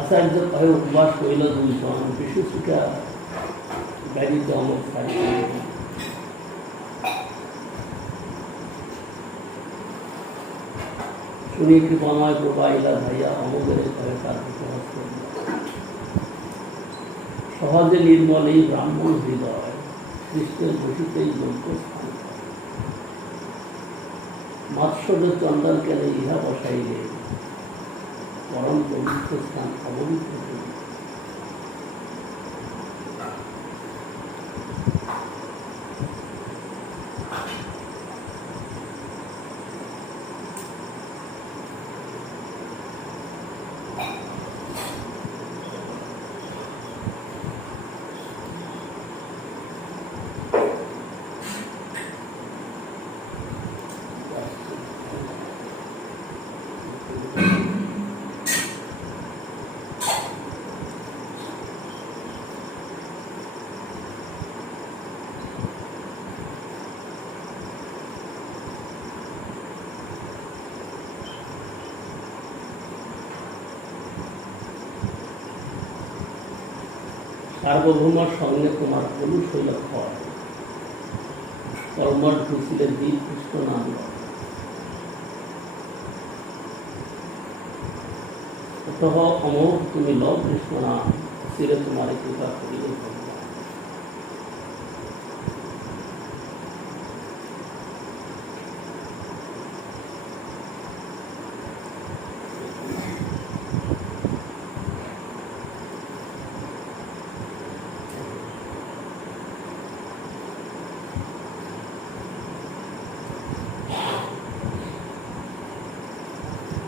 आचार्य कहे उपवास कइल दुईजन विशेषिका ব্যতীত আমার সারি শুনি কৃপণয় প্রবাইলা ভাইয়া অমদের ঘরে তার উপহাস সহজে নির্মল এই ব্রাহ্মণ হৃদয় খ্রিস্টের বসিতেই যোগ্য স্থান মাৎসর্য চন্দন কেন ইহা বসাইলে পরম পবিত্র স্থান অবনীত সার্বভৌমার সঙ্গে তোমার পুরুষ হইল ক্ষয় কর্মর ঢুকিলে দ্বীপ কৃষ্ণ নাম অতঃ অমোঘ তুমি লব কৃষ্ণ নাম চিরে তোমার কৃপা করিলে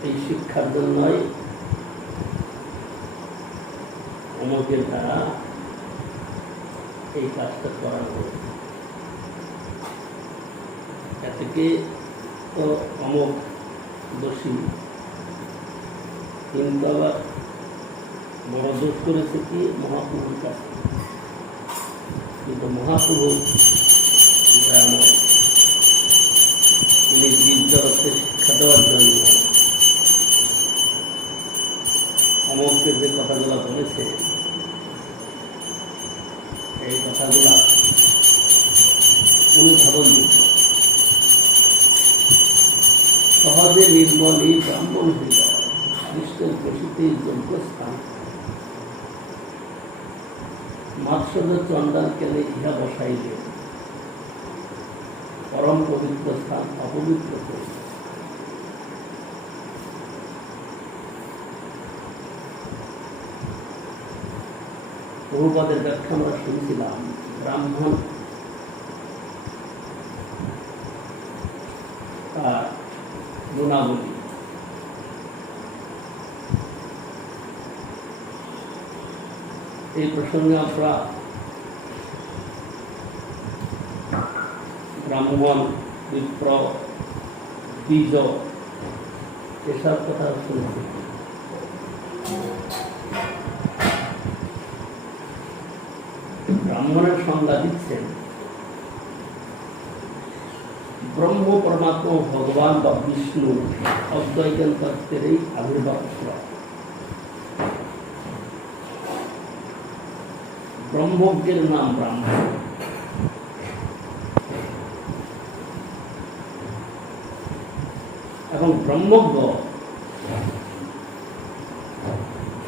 এই শিক্ষার জন্যই অমকের দ্বারা এই কাজটা করা হয়েছে। এতে তো অমক দোষী, কিন্তু আবার বড় দোষ করেছে কি মহাপুরুষ কাছে। কিন্তু মহাপুরুষ যেমন তিনি জীব জগৎকে শিক্ষা দেওয়ার জন্য অমরকে যে কথাগুলো বলেছে, এই কথাগুলা অনুধাবনযোগ্য। সহজে নির্মলই ব্রাহ্মণ হৃদয়, কৃষ্ণের বসিতে যোগ্য স্থান। মাৎসর্য চন্দান কেন ইহা বসাইলে, পরম পবিত্র স্থান অপবিত্র করে। প্রভুপাদের ব্যাখ্যা আমরা শুনছিলাম, ব্রাহ্মণ তার গুণাবলী। এই প্রসঙ্গে আমরা ব্রাহ্মণ, বিপ্র, দ্বিজ এসব কথা শুনেছি। ব্রাহ্মণের সংজ্ঞা দিচ্ছেন ব্রহ্ম পরমাত্মা ভগবান বা বিষ্ণু অদ্বৈতন তত্ত্বের এই আবির্ভাব। ব্রহ্মজ্ঞের নাম ব্রাহ্মণ। এবং ব্রহ্মজ্ঞ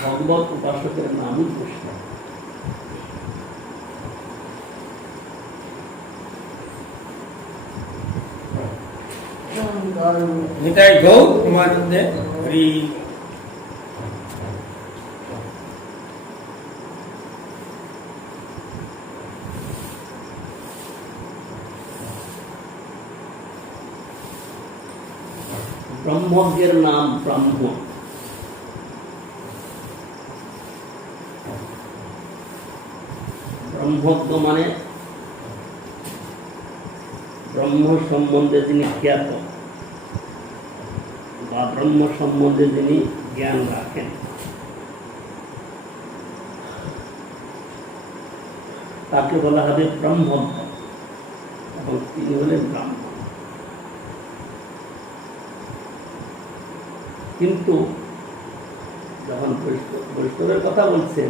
ভগবত উপাসকের নামই কৃষ্ণ। নিতাই গৌর উমানন্দে হরি। ব্রহ্মজ্ঞের নাম ব্রাহ্মণ। ব্রহ্মজ্ঞ মানে ব্রহ্ম সম্বন্ধে যিনি জ্ঞাত বা ব্রহ্ম সম্বন্ধে যিনি জ্ঞান রাখেন, তাকে বলা হবে ব্রহ্মজ্ঞ, এবং তিনি হলেন ব্রাহ্মণ। কিন্তু যখন বৈষ্ণবের কথা বলছেন,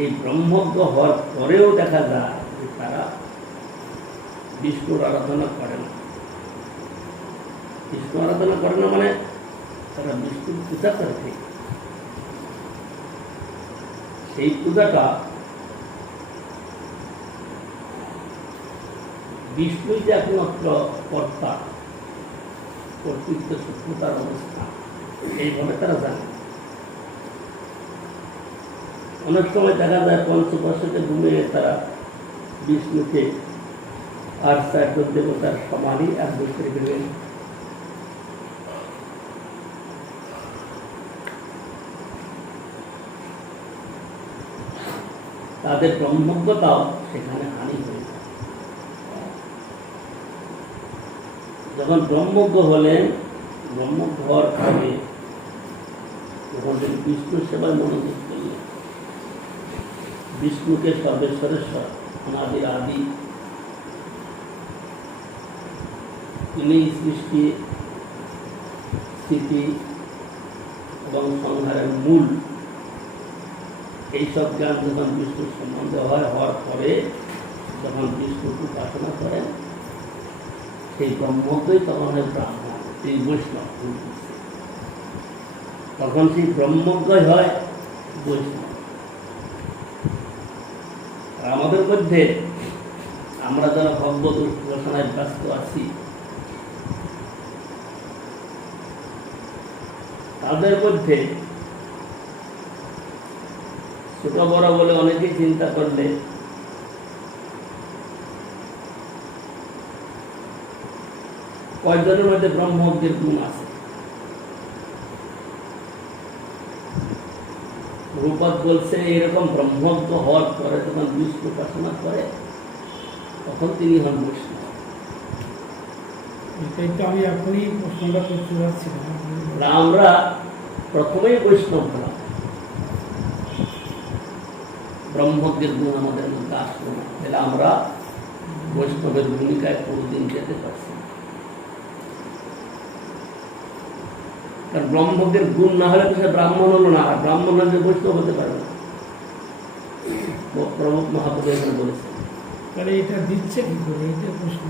এই ব্রহ্মজ্ঞ হওয়ার পরেও দেখা যায় যে তারা বিষ্ণুর আরাধনা করে না। বিষ্ণু আরাধনা করে না মানে তারা বিষ্ণুর পূজা করে ঠিক। সেই পূজাটা বিষ্ণুই যে একমাত্র কর্তা, কর্তৃত্ব সূক্ষ্মতার অবস্থা, এইভাবে তারা জানে। অনেক সময় দেখা যায় পঞ্চদশকে ঘুমিয়ে তারা বিষ্ণুকে আর চারজন দেবতার সমানই একজন করে ফেলবেন। তাদের ব্রহ্মজ্ঞতাও সেখানে হানি হয়ে যায়। যখন ব্রহ্মজ্ঞ হলেন, ব্রহ্মজ্ঞ হওয়ার পরে যখন তিনি বিষ্ণু সেবায় মনোযোগ করলেন, বিষ্ণুকে সর্বেশ্বরেশ্বর, অনাদির আদি, তিনি সৃষ্টি, স্থিতি এবং সংহারের মূল, এইসব জ্ঞান যখন বিষ্ণুর সম্বন্ধে হওয়ার পরে যখন বিষ্ণুকে উপাসনা করেন, সেই ব্রহ্মজ্ঞই তখন হয় ব্রাহ্মণ, এই বৈষ্ণব। তখন সেই ব্রহ্মজ্ঞই হয় বৈষ্ণব। আর আমাদের মধ্যে আমরা যারা ভগবত উপাসনায় ব্যস্ত আছি, তাদের মধ্যে ছোট বড় বলে অনেকেই চিন্তা করলে কয়েকজনের মধ্যে ব্রহ্মজ্ঞের গুণ আছে। রূপক বলছে এরকম ব্রহ্মজ্ঞ হওয়ার পরে যখন বিষ্ণু উপাসনা করে তখন তিনি হন বৈষ্ণব। এটাই তো আমি এখনই প্রশ্নটা করতে পারছিলাম। না, আমরা প্রথমেই বৈষ্ণব হলাম, ব্রহ্মজ্ঞের গুণ আমাদের মধ্যে আসলো না, তাহলে আমরা বৈষ্ণবের ভূমিকায় কোনোদিন যেতে পারছি না। কারণ ব্রহ্মজ্ঞের গুণ না হলে তো সে ব্রাহ্মণ হলো না, আর ব্রাহ্মণ হলে বৈষ্ণব হতে পারে না। প্রভু মহাপ্রভু এখানে বলেছেন, তাহলে এটা দিচ্ছে কি করে, এইটা প্রশ্ন।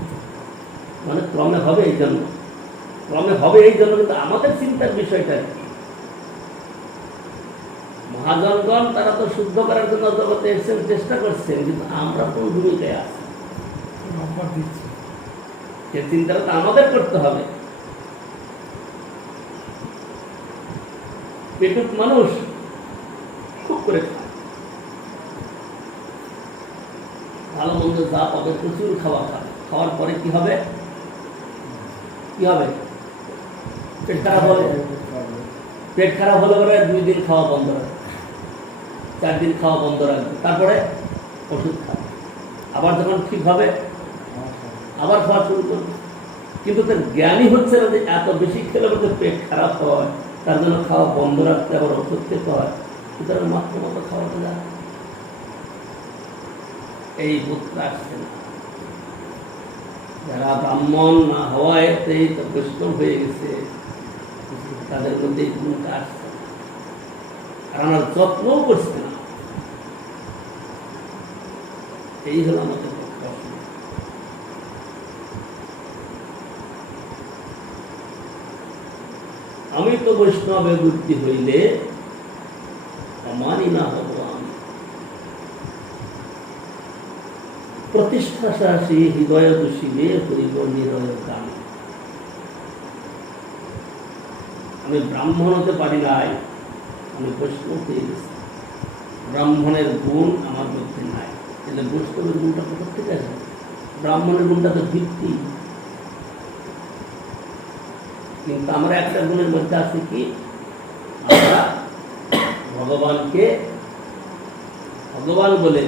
মানে ক্রমে হবে এই জন্য, ক্রমে হবে এই জন্য। কিন্তু আমাদের চিন্তার বিষয়টা কি? মহাজনগণ তারা তো শুদ্ধ করার জন্য জগতে এসেছেন, চেষ্টা করছেন, কিন্তু আমরা কোন ভূমিকায় আছি অফার দিচ্ছে, সে চিন্তাটা তো আমাদের করতে হবে। পেটুক মানুষ খুব করে খায়, ভালো মন্দ যা পাবে প্রচুর খাওয়া খায়, খাওয়ার পরে কি হবে? কি হবে? পেট খারাপ হবে। পেট খারাপ হলে পরে 2 দিন খাওয়া বন্ধ রাখবে, 4 দিন খাওয়া বন্ধ রাখবে, তারপরে ওষুধ খাবে, আবার যখন ঠিক হবে আবার খাওয়া শুরু করবে। কিন্তু তার জ্ঞানী হচ্ছে না যে এত বেশি খেলে বলতে পেট খারাপ হয়, তার জন্য খাওয়া বন্ধ রাখতে আবার ওষুধ খেতে হয়, সুতরাং মাত্র মতো খাওয়াটা যায়। এই বুঝতে আসছে না। যারা ব্রাহ্মণ না হওয়ায় তো বৈষ্ণব হয়ে গেছে, তাদের মধ্যে এই গুণটা আসছে না, কারণ আর যত্নও করছে না। এই হলো আমাদের প্রশ্ন। আমি তো বৈষ্ণবে বুদ্ধি হইলে অমানি না হব আমি, প্রতিষ্ঠা শাসী হৃদয় দোষিবে হইব নিরয় গান। আমি ব্রাহ্মণ হতে পারি নাই, আমি বৈষ্ণব হয়ে গেছি। ব্রাহ্মণের গুণ আমার মধ্যে নাই, কিন্তু বৈষ্ণবের গুণটা কোথা থেকে আসবে? ব্রাহ্মণের গুণটা তো ভিত্তি। কিন্তু আমরা একটা গুণের মধ্যে আছে কি, আমরা ভগবানকে ভগবান বলে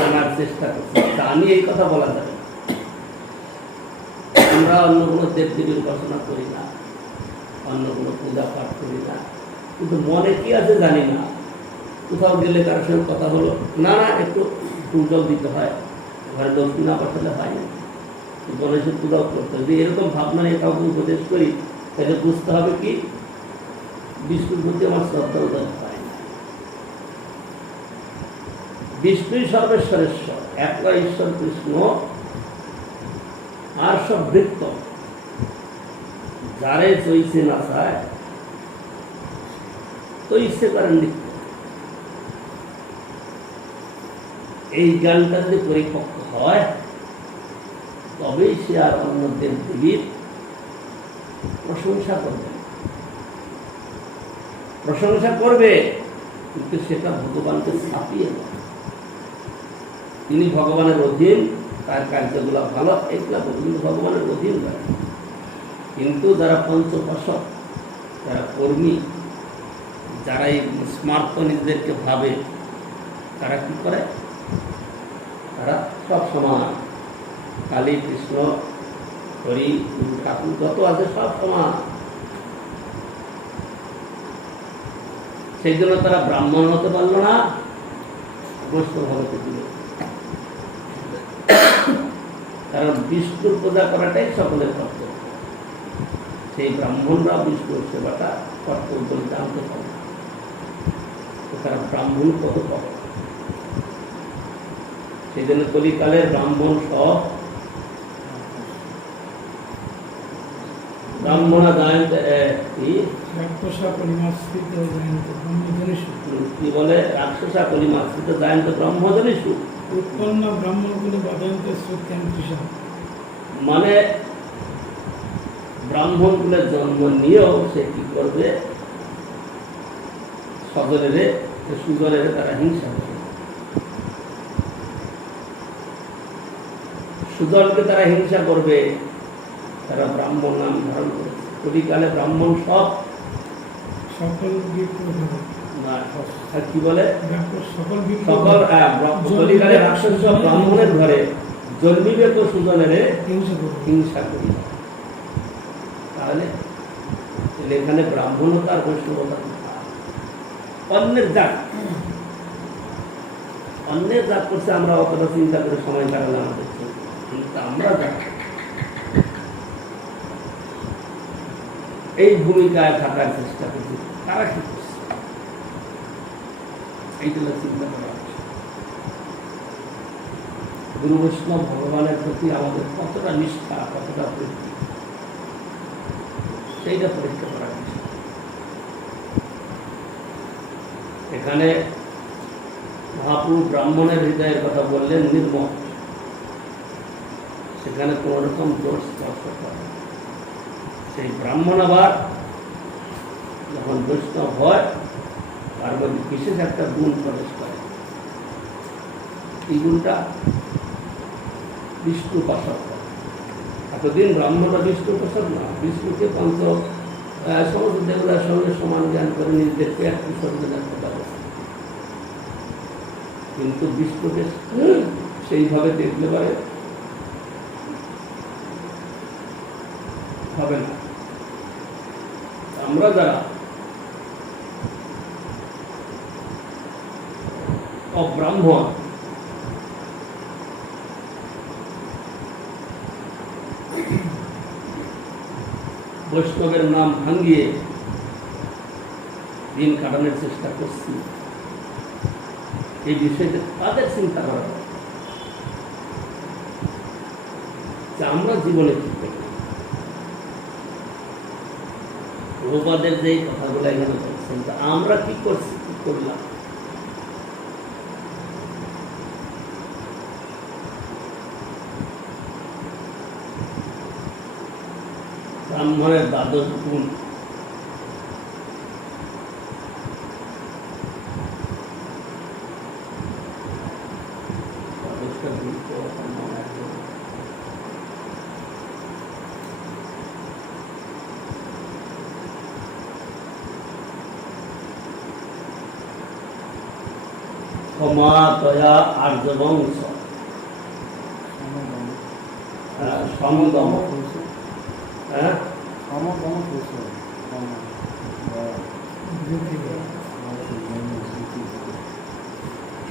জানার চেষ্টা করছি। জানি এই কথা বলা যাবে না। আমরা অন্য কোনো দেবদেবীর উপাসনা করি না, অন্য কোনো পূজা পাঠ করি না, কিন্তু মনে কি আছে জানি না। কোথাও গেলে কারোর সঙ্গে কথা হলো, না না একটু ফুল জল দিতে হয়, ঘরে দক্ষিণা পাঠালে হয় না, গণেশের পূজাও করতে হবে। এরকম ভাবনা নিয়ে কাউকে উপদেশ করি, তাহলে বুঝতে হবে কি বিষ্ণুর প্রতি আমার শ্রদ্ধা উদয় হয় না। বিষ্ণুই সর্বেশ্বরেশ্বর, একলা ঈশ্বর কৃষ্ণ, আর সব বৃত্ত। যারে চইছে না চায় তো ইচ্ছে করেন লিখতে। এই জ্ঞানটা যদি পরিপক্ক হয় তবেই সে আর অন্য দেব দেবীর প্রশংসা করবে। প্রশংসা করবে কিন্তু সেটা ভগবানকে ছাপিয়ে দেয়। তিনি ভগবানের অধীন, তার কার্যগুলো ভালো, এগুলা কিন্তু ভগবানের অধীন নয়। কিন্তু যারা পঞ্চোপাসক, যারা কর্মী, যারা এই স্মার্ত নিজেদেরকে ভাবে, তারা কি করে? তারা সব সমান, কালী কৃষ্ণ হরি ঠাকুর যত আছে সব সমান। সেই জন্য তারা ব্রাহ্মণ হতে পারলো না, বৈষ্ণব হতে দিল। কারণ বিষ্ণুর পূজা করাটাই সকলের কর্তব্য। সেই ব্রাহ্মণরা বিষ্ণুর সেবাটা কর্তব্য জানতে পারে, তারা ব্রাহ্মণ কত পাবে। সেই জন্য কলিকালের ব্রাহ্মণ সব ব্রাহ্মণা জায়ন্ত কি বলে, রাক্ষসা কলিমাশ্রিত জায়ন্ত ব্রহ্মজনীষু, উৎপন্ন ব্রাহ্মণগুলি বাদয়ন্ত শ্রুত্যং কৃষা। মানে ব্রাহ্মণ গুলো জন্ম নিয়েও সে কি করবে? সজলের সুজলের তারা হিংসা করবে, সুজলকে তারা হিংসা করবে। তারা ব্রাহ্মণ নাম ধারণ করেছে। কলিকালে ব্রাহ্মণ সব সকল বিপ্র ধরে না, আর কি বলে সকল বিপ্র সকল কলিকালে রাক্ষস ব্রাহ্মণের ঘরে জন্মিবে তো সুজনের হিংসা করবে হিংসা করি। তাহলে এখানে ব্রাহ্মণতা আর বৈষ্ণবতা কোথায়? অন্যের জাত করছে, আমরা অতটা চিন্তা করে সময় কাটালে আমাদের চলবে। কিন্তু আমরা জাত এই ভূমিকায় থাকার চেষ্টা করছি, তারা কি করছে এইগুলো চিন্তা করা উচিত। গুরু বৈষ্ণব ভগবানের প্রতি আমাদের কতটা নিষ্ঠা, কতটা প্রীতি, সেইটা পরীক্ষা করা উচিত। এখানে মহাপুরু ব্রাহ্মণের হৃদয়ের কথা বললেন নির্মল, সেখানে কোন রকম দোষ স্পর্শ করে। সেই ব্রাহ্মণ আবার যখন বৈষ্ণব হয় তার মধ্যে বিশেষ একটা গুণ প্রবেশ করে। এই গুণটা বিষ্ণু উপাসক। এতদিন ব্রাহ্মণরা বিষ্ণু উপাসক না, বিষ্ণুকে সমস্ত দেবতার সঙ্গে সমান জ্ঞান করে নিজেদেরকে এক বিসর্জনের কথা বলছে। কিন্তু বিষ্ণুকে সেইভাবে দেখলে পারে হবে না। আমরা যারা অব্রাহ্মণ, বৈষ্ণবের নাম ভাঙিয়ে দিন কাটানোর চেষ্টা করছি, এই বিষয়টা তাদের চিন্তা করা যে আমরা জীবনে কি করি। প্রভুপাদের যে কথাগুলো এখানে বলছেন, আমরা কি করছি, কি করলাম। ব্রাহ্মণের দ্বাদশ গুণ, দ্বাদশটা গুণ তো মনে আছে। ক্ষমা, দয়া, আর্যবংশ, সমদম,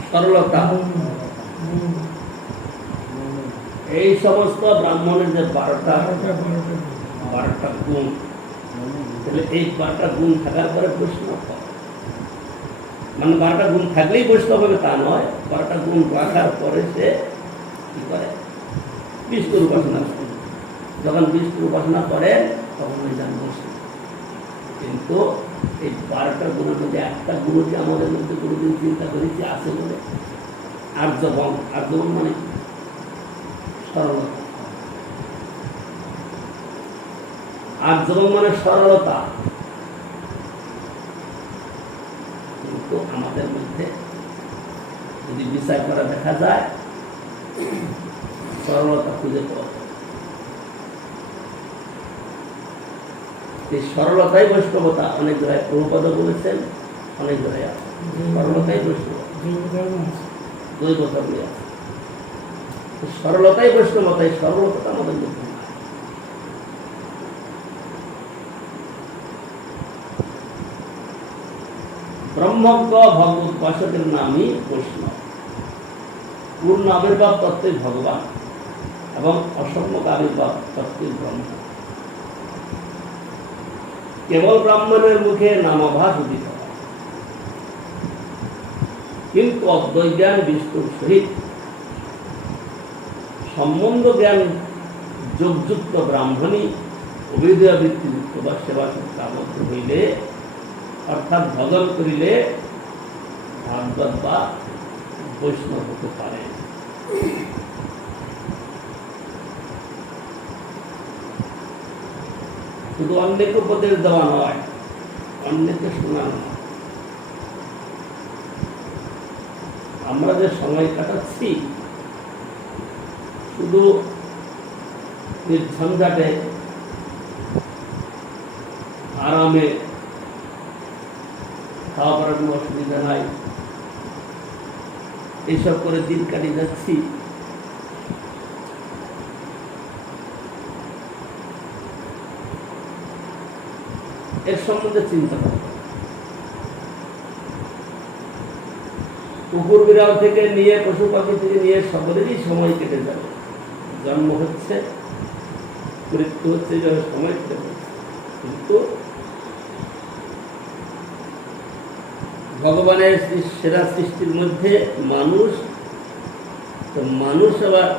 সরলতা, এই সমস্ত ব্রাহ্মণের যে 12টা গুণ, তাহলে এই 12টা গুণ থাকার পরে বৈষ্ণব হয়। মানে 12টা গুণ থাকলেই বৈষ্ণব হবে তা নয়, 12টা গুণ রাখার পরে সে কি করে, বিষ্ণুর উপাসনা করে। যখন বিষ্ণুর উপাসনা করে তখন ওই যান বৈষ্ণব। কিন্তু এই 12টা গুণের মধ্যে একটা গুণকে আমাদের মধ্যে কোনোদিন চিন্তা করেছি আছে বলে আর্যবং। আর্যবং মানে সরলতা। আর্যবং মানে সরলতা। কিন্তু আমাদের মধ্যে যদি বিচার করা দেখা যায় সরলতা খুঁজে পাওয়া যায়। এই সরলতাই বৈষ্ণবতা। অনেক জায়গায় প্রভুপাদ বলেছেন, অনেক জায়গায় আছে সরলতাই বৈষ্ণবতা, দৈব ধর্মে আছে। সরলতাই বৈষ্ণবতা, এই সরলতা আমাদের মধ্যে নাই। ব্রহ্মজ্ঞ ভগবত উপাসকের নামই বৈষ্ণব। পূর্ণ আবির্ভাব তত্ত্বই ভগবান এবং অসম্যক আবির্ভাব তত্ত্বই ব্রহ্ম। কেবল ব্রাহ্মণের মুখে নামাভাস উদিত হয়, কিন্তু অদ্বৈত জ্ঞান বিষ্ণুর সহিত সম্বন্ধ জ্ঞান যোগযুক্ত ব্রাহ্মণী অভিধেয় বৃত্তিযুক্ত বা সেবাযুক্ত আবদ্ধ হইলে, অর্থাৎ ভজন করিলে ভাগবত বা বৈষ্ণব হতে পারে। শুধু অন্যকে উপদেশ দেওয়া নয়, অন্যকে শোনানো নয়। আমরা যে সময় কাটাচ্ছি শুধু নির্ঝঞ্ঝাটে আরামে খাওয়া পড়ার কোনো অসুবিধা নাই, এইসব করে দিন কাটিয়ে যাচ্ছি। এর সম্বন্ধে চিন্তা করব। কুকুর বিড়াল থেকে নিয়ে পশু পাখি থেকে নিয়ে সকলেরই সময় কেটে যাবে। জন্ম হচ্ছে, মৃত্যু হচ্ছে, এইভাবে সময় কেটে যাচ্ছে। কিন্তু ভগবানের সেরা সৃষ্টির মধ্যে মানুষ, তো মানুষ আবার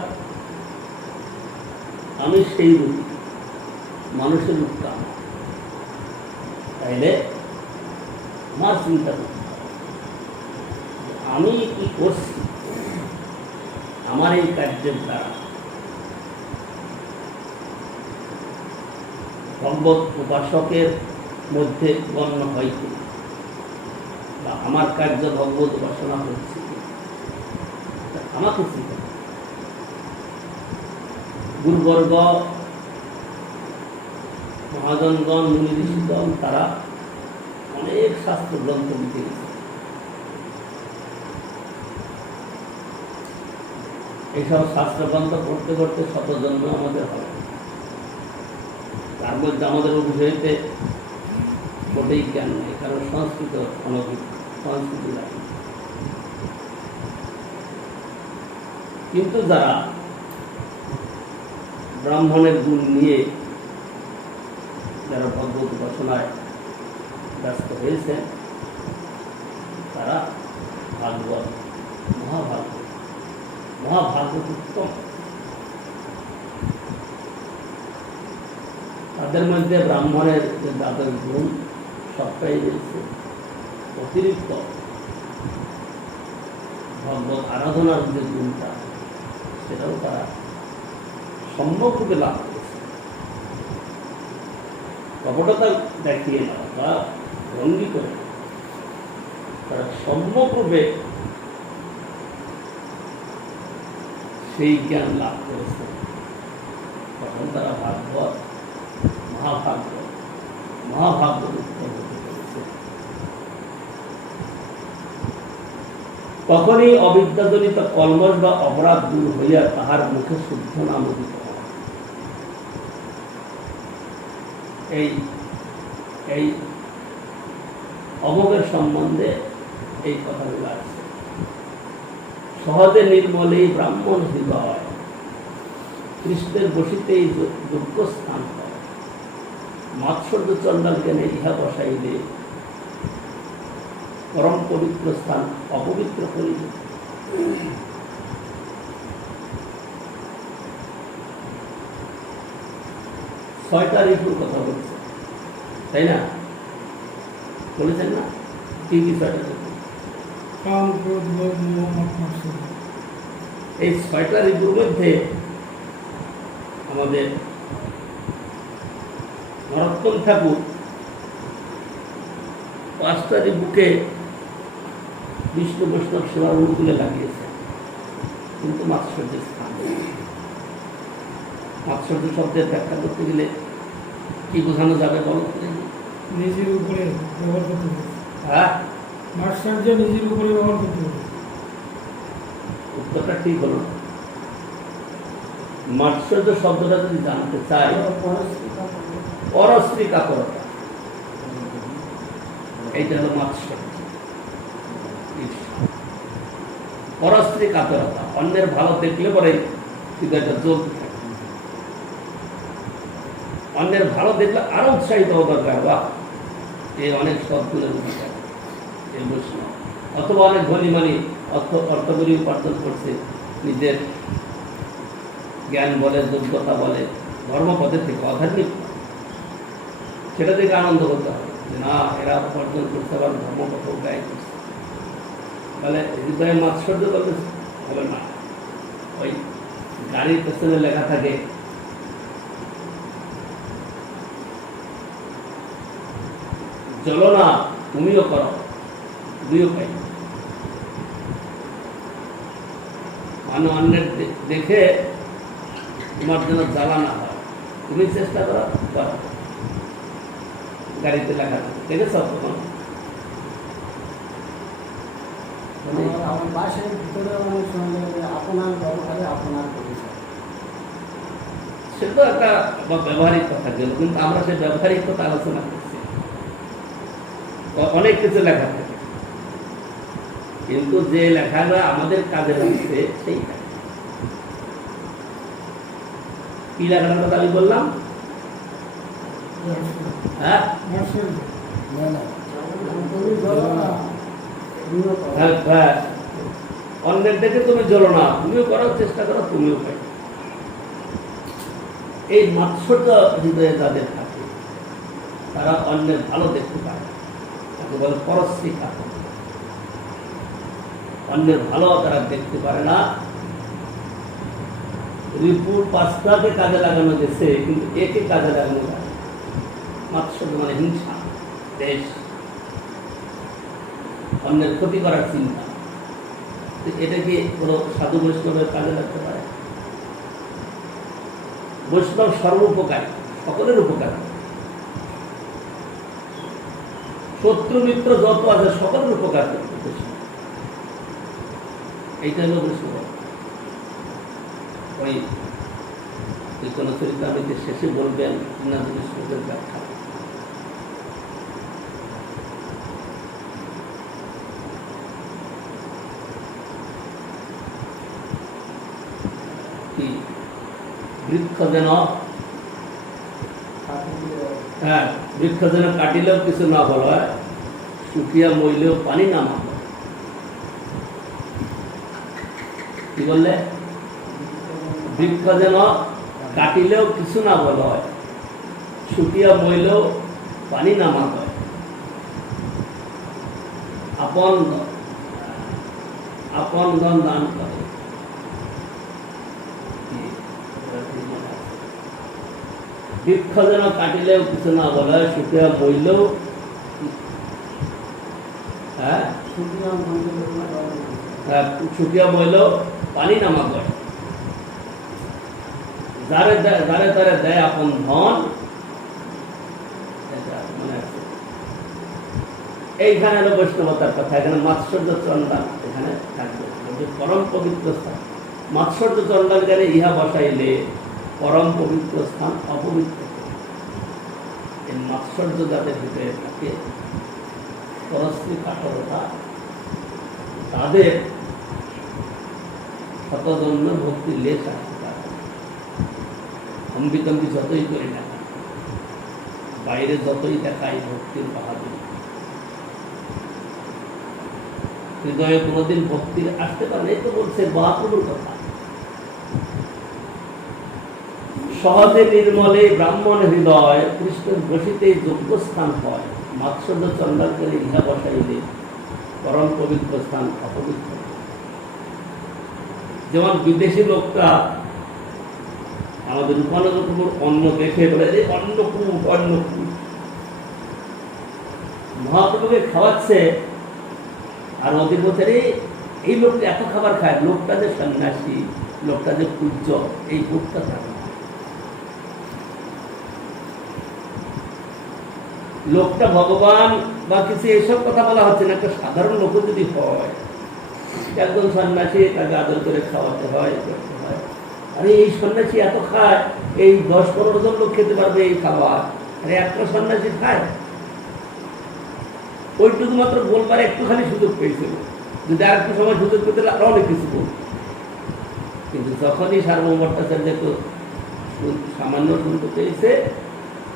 আমি সেই রূপ, মানুষের রূপটা আমার। তাইলে আমার চিন্তা করতে হবে আমি কি করছি, আমার এই কার্যের দ্বারা ভগবত উপাসকের মধ্যে গণ্য হয় কি, বা আমার কার্য ভগবত উপাসনা হচ্ছে কি, আমাকে চিন্তা করতে হবে। গুরুবর্গ, মহাজনগণ, মুনি ঋষিগণ তারা অনেক শাস্ত্র গ্রন্থ লিখে গেছে। এইসব শাস্ত্র গ্রন্থ পড়তে পড়তে শত জন্ম আমাদের হবে। তার মধ্যে আমাদের অভিষেকে মোটেই জ্ঞান নেই, কারণ সংস্কৃত অনভিজ্ঞ, সংস্কৃতি লাগে। কিন্তু যারা ব্রাহ্মণের গুণ নিয়ে যারা ভগবত উপাসনায় ব্যস্ত হয়েছেন, তারা ভাগবত, মহাভাগবত উত্তম। তাদের মধ্যে ব্রাহ্মণের যে দাদের গুণ সবটাই রয়েছে, অতিরিক্ত ভগবত আরাধনার যে গুণটা, সেটাও তারা সম্যকরূপে লাভ করেছে। কপটতা দেখিয়ে না বা ভঙ্গি করে তারা সম্যকরূপে সেই জ্ঞান লাভ করেছে। তখন তারা ভাগবত, মহাভাগবত উত্তম হতে পেরেছে। তখনই অবিদ্যাজনিত কলমশ বা অপরাধ দূর হইয়া তাহার মুখে শুদ্ধ নাম উদিত হয়। এই অমোঘের সম্বন্ধে এই কথাগুলো আছে। সহজে নির্মলেই ব্রাহ্মণ হৃদয়, কৃষ্ণের বসিতেই যোগ্য স্থান হয়। মাৎসর্য চণ্ডাল জ্ঞানে ইহা বসাইলে পরম পবিত্র স্থান অপবিত্র করিবে। ছয়টা ঋতুর কথা বলছে, তাই না? বলেছেন না? কি কি ছয়টা ঋতু? কাম, ক্রোধ, লোভ, মোহ, মাৎসর্য। এই ছয়টা ঋতুর মধ্যে আমাদের নরোত্তম ঠাকুর পাঁচটা ঋতুকে বিষ্ণু বৈষ্ণব সেবার অনুকূলে লাগিয়েছে, কিন্তু মাৎসর্যের স্থান নেই। মাৎসর্য শব্দের ব্যাখ্যা করতে গেলে কি বোঝানো যাবে বলো? নিজের উপরে ব্যবহার করতে হবে। হ্যাঁ, মাৎসর্য নিজের উপরে ব্যবহার করতে হবে। উত্তরটা ঠিক হলো। মাৎসর্য শব্দটা যদি জানতে চাই, পরশ্রী কাতরতা, এইটা হলো মাৎসর্য। পরশ্রী কাতরতা, অন্যের ভালো দেখলে পরে হৃদয়টা জ্বলতে থাকে। অন্যের ভালো দেখলে আরো উৎসাহিত হওয়া দরকার, বাহ এই অনেক সদ্গুণের অধিকার এই বৈষ্ণব, অথবা অনেক ধনী মানি অর্থকরী উপার্জন করছে, নিজের জ্ঞান বলে, যোগ্যতা বলে, ধর্মপথের থেকে আধ্যাত্মিক, সেটা থেকে আনন্দ করতে হবে যে না, এরা উপার্জন করতে আবার ধর্মপথ ব্যয় করছে। তাহলে হৃদয়ে মাৎসর্য করতে হবে না। ওই গাড়ির পেছনে লেখা থাকে চলো না তুমিও করো, তুমিও পাই। মানে অন্যের দেখে তোমার জন্য জ্বালা না হয়, তুমি চেষ্টা করো, গাড়িতে লেখা দেখেছ তখন মানে আমার বাসের ভিতরে অনেক সময় আপনার ব্যবহারে আপনার পরিচয়। সেটা একটা ব্যবহারিক কথা গেল, কিন্তু আমরা সেই ব্যবহারিক কথা আলোচনা করছি। অনেক কিছু লেখা থাকে, কিন্তু যে লেখাটা আমাদের কাজে লাগছে সেইটা। কি লেখাটার কথা আমি বললাম? হ্যাঁ, না না তুমি বলো না, তুমিও করো। হ্যাঁ, অন্যের দেখে তুমি জ্বলো না, তুমিও করার চেষ্টা করো, তুমিও পাই। এই মাৎসর্য হৃদয়ে যাদের থাকে তারা অন্যের ভালো দেখতে পায় না, তাকে বলে পরশ্রী কাতর। অন্যের ভালো তারা দেখতে পারে না। রিপুর পাঁচটাকে কাজে লাগানো গেছে, কিন্তু একে কাজে লাগানো যায়। মাৎসর্য মানে হিংসা, দেশ, অন্যের ক্ষতি করার চিন্তা। এটা কি কোনো সাধু বৈষ্ণবের কাজে লাগতে পারে? বৈষ্ণব সর্বোপকারী, সকলের উপকার। শত্রু মিত্র যত আছে সকলের উপকার করতে বৈষ্ণব। এইটা হলো বৈষ্ণব। ওই কোন চরিতামৃতের শেষে বলবেন ইনাদ বৈষ্ণবের ব্যাখ্যা। বৃক্ষ যেন বৃক্ষ যেন কাটিলেও কিছু না বলা হয়, শুকিয়া মইলেও পানি না মাপ। কি বললে? বৃক্ষ যেন কাটিলেও কিছু না বলা হয়, শুকিয়া মইলেও পানি না মাপ হয়। আপন ধন দান করে। বৃক্ষ যেন কাটিলেও কিছু না বলা হয়, শুকিয়া মইলেও শুকিয়া মইলেও পানি নামা করে। যারে তারে দেয় আপন ধন। মনে আছে? এইখানে হলো বৈষ্ণবতার কথা। এখানে মাৎসর্য চন্ডাল এখানে থাকবে, পরম পবিত্র স্থান। মাৎসর্য চন্ডাল গেলে ইহা বসাইলে পরম পবিত্র স্থান অপবিত্র। এই মাৎসর্য যাদের ভিতরে থাকে, পরশ্রী কাতরতা, তাদের শতজন্ম ভক্তির লেশ আসতে পারে। অম্বিতম্বি যতই করি না, বাইরে যতই দেখাই ভক্তির বাহাদুর, হৃদয়ে কোনোদিন ভক্তির আসতে পারে। এই তো বলছে বাহাদুর কথা। সহজে নির্মলে ব্রাহ্মণ হৃদয় কৃষ্ণের বসিতে যোগ্য স্থান হয়। মাৎসর্য চন্ডাল করে ইহা বসাইলে পরম পবিত্র স্থান অপবিত্র। যেমন বিদেশি লোকরা আমাদের রূপানগর অন্ন দেখে বলে অন্নকূট অন্নকূট, মহাপ্রভুকে খাওয়াচ্ছে, আর ওদের বছরে এই লোকটা এত খাবার খায়, লোকটা যে সন্ন্যাসী, লোকটা যে পূজ্য, এই ভোটটা থাকে। লোকটা ভগবান বা কিছু এইসব কথা বলা হচ্ছে না। একটা সাধারণ লোক যদি হয়, একজন সন্ন্যাসী, তাকে আদর করে খাওয়াতে হয়, করতে হয়। আরে এই সন্ন্যাসী এত খায়, এই 10-15 জন লোক খেতে পারবে এই খাবার, আরে একটা সন্ন্যাসী খায়। ওইটুকু মাত্র বলবার একটুখানি সুযোগ পেয়েছিল, যদি আর একটু সময় সুযোগ পেতে আরো অনেক কিছু বল। কিন্তু যখনই সার্বভৌম ভট্টাচার্য সামান্য শুনতে পেয়েছে,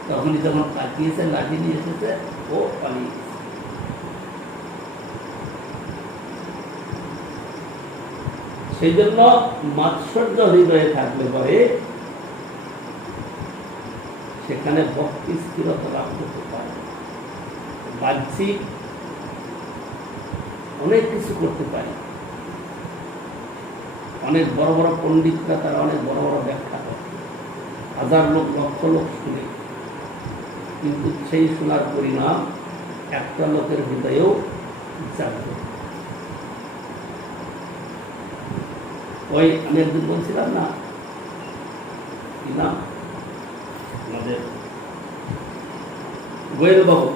তখনই যখন তাকিয়েছে, লাঠি নিয়ে এসেছে, ও পালিয়ে গেছে। সেই জন্য মাৎসর্য হৃদয়ে থাকলে পরে সেখানে ভক্তি স্থিরতা লাভ করতে পারে। বাহ্যিক অনেক কিছু করতে পারে। অনেক বড় বড় পণ্ডিতরা তারা অনেক বড় বড় ব্যাখ্যা করে, হাজার লোক লক্ষ লোক শুনে, কিন্তু সেই শোনার পরিণাম একটা লোকের হৃদয়েও জাগবে। ওই আমি একদিন বলছিলাম না, কি নাম আমাদের গোয়েল বাবু,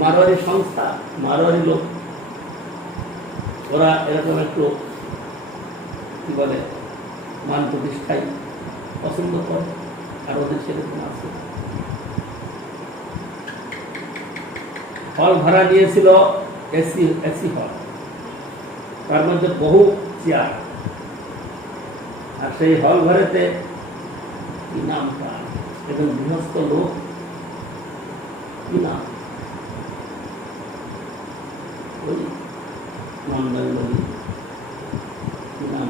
মারোয়ারি সংস্থা, মারোয়ারি লোক, ওরা এরকম একটু কি বলে মান প্রতিষ্ঠাই পছন্দ করে, আর ওদের সেরকম আছে। হল ভাড়া নিয়েছিল এসি এসি হল, তার মধ্যে বহু চেয়ার, আর সেই হল ঘরেতে কি নাম তার, একজন গৃহস্থ লোক, কি নাম ওই মন্ডল কি নাম,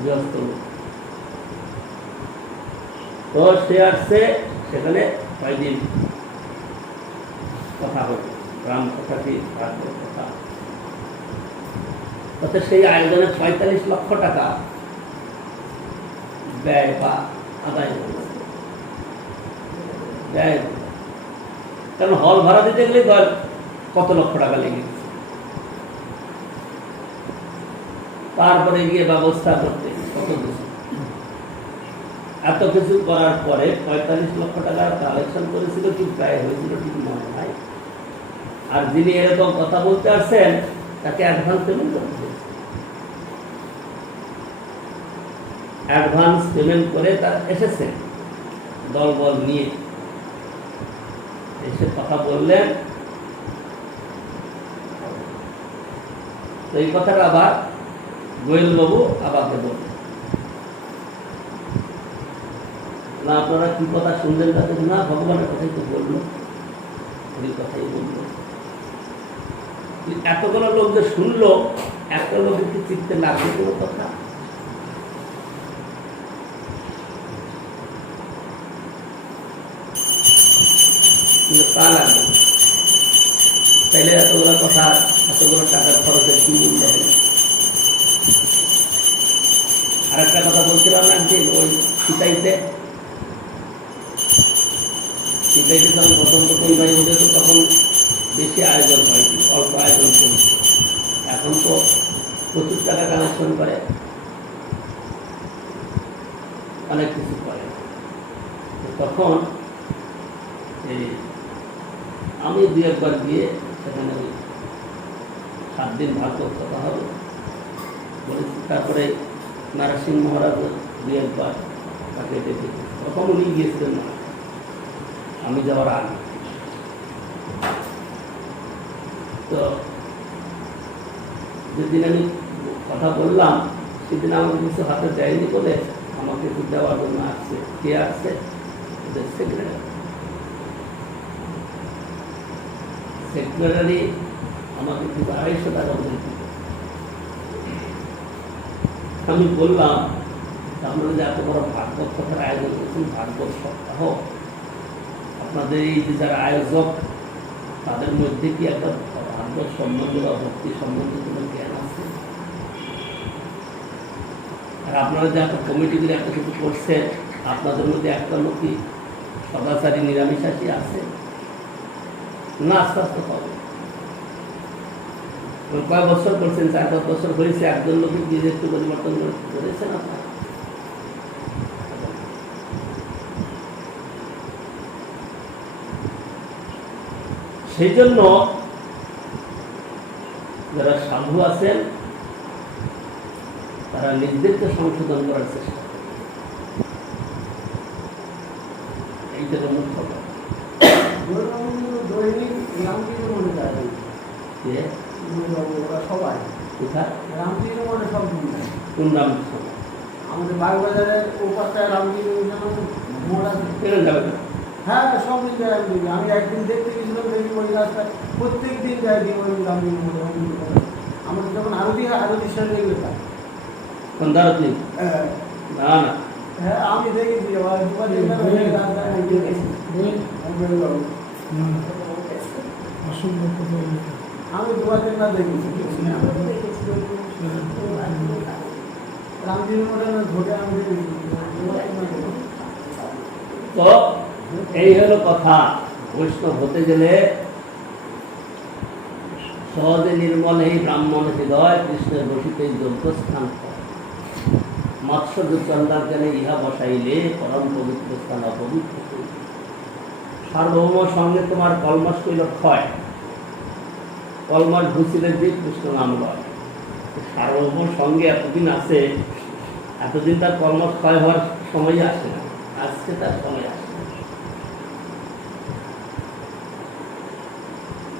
গৃহস্থ লোক। তো সে আসছে, সেখানে কয়েকদিন কথা হলো, রাম কথা কি ভাগবত কথা, তাতে সেই আয়োজনে ৪৫ লক্ষ টাকা ব্যয় বা আদায় হয়েছে। ব্যয়, কারণ হল ভাড়া দিতে গেলে কত লক্ষ টাকা লেগে গেছে, তারপরে গিয়ে ব্যবস্থা করতে কত কিছু, এত কিছু করার পরে ৪৫ লক্ষ টাকা কালেকশন করেছিল, কি প্রায় হয়েছিল ঠিক মনে হয়। আর যিনি এরকম কথা বলতে আসছেন তাকে অ্যাডভান্স পেমেন্ট করতে হয়েছে, অ্যাডভান্স পেমেন্ট করে তার এসেছেন দলবল নিয়ে, এসে কথা বললেন। তো এই কথাটা আবার গোয়েল বাবু আবারকে বললেন, না আপনারা কি কথা শুনলেন, তাতে না ভগবানের কথাই তো বললো, ওই কথাই বললো। এতগুলো লোক যে শুনলো, একটা লোকের কি চিত্তে লাগবে কোনো কথা? কিন্তু তা লাগবে, তাইলে এতগুলো কথা, এতগুলো টাকার খরচের কি মূল্য হবে? আর একটা কথা বলছিলাম না যে ওই সীতাইতে যখন প্রথম ভাই ওদের তো তখন বেশি আয়োজন হয়, অল্প আয়োজন করছে, এখন তো প্রচুর টাকা কালেকশন করে, অনেক কিছু করে। তখন আমি ২-১ বার গিয়ে সেখানে ওই 7 দিন ভাগবত কথা হবে বলেছি। তারপরে নারাসিং মহারাজ ২-১ বার তাকে ডেকে, তখন উনি গিয়েছিলেন না, আমি যাওয়ার আগে। তো যেদিন আমি কথা বললাম সেদিন আমাকে কিছু হাতে দেয়নি বলে আমাকে একটু দেওয়ার জন্য আসছে। কে আসছে? ওদের সেক্রেটারি আমাকে কিন্তু ২৫০ টাকা বলে দিল। আমি বললাম আপনারা যে এত বড় ভাগবত কথার আয়োজন করছেন, ভাগবত সপ্তাহ, আপনাদের এই যে যারা আয়োজক তাদের মধ্যে কি একটা ভাগবত সম্বন্ধে বা ভক্তি সম্বন্ধে কোনো জ্ঞান আছে? আর আপনারা যে একটা কমিটিগুলি একটা কিছু করছেন, আপনাদের মধ্যে একটা লোকই সদাচারী নিরামিষাসী আছে না? আস্তে আস্তে হবে। কয়েক বছর করছেন, ৪-৫ বছর হয়েছে, একজন লোকের দিয়ে একটু পরিবর্তন করেছেন আপনার। সেই জন্য যারা সাধু আছেন তারা নিজেদেরকে সংশোধন করার চেষ্টা করে, এইটা মূল খবর। দৈনিক রামকৃষ্ণ মনে যায় সবাই কোথায় রামকৃষ্ণ মনে সব যায়। কোন রামকৃষ্ণ? আমাদের বাগবাজারের ওপাশটায় রামকৃষ্ণ মোড় আছে, কেন যাবে না? হ্যাঁ সব দিন যায়। আমি একদিন দেখতে গেছিলাম, দেখি ওই রাস্তায় প্রত্যেক দিন যায় ওই রামকৃষ্ণ মোড়ে। আমাদের যখন আরতি সেরে গেলাম সন্ধ্যারতি না না, হ্যাঁ আমি দেখেছি আমি ২-৩ বার দেখেছি রামকৃষ্ণ মোড়ে ঘটে, আমি দেখেছি। তো এই হলো কথা। বৈষ্ণব হতে গেলে সহজে নির্মল এই ব্রাহ্মণ হৃদয় কৃষ্ণের বসিতে যোগ্য স্থান করে, মৎস্য চন্দার জ্ঞানে ইহা বসাইলে পরম পবিত্র স্থান অপবিত্র সার্বভৌম সঙ্গে তোমার কলমশ কইল ক্ষয়, কলমাস ঘুষিলের যে কৃষ্ণ নাম লয়। সার্বভৌম সঙ্গে এতদিন আছে, এতদিন তার কলমাস ক্ষয় হওয়ার সময় আসে না, আজকে তার সময় আসে না।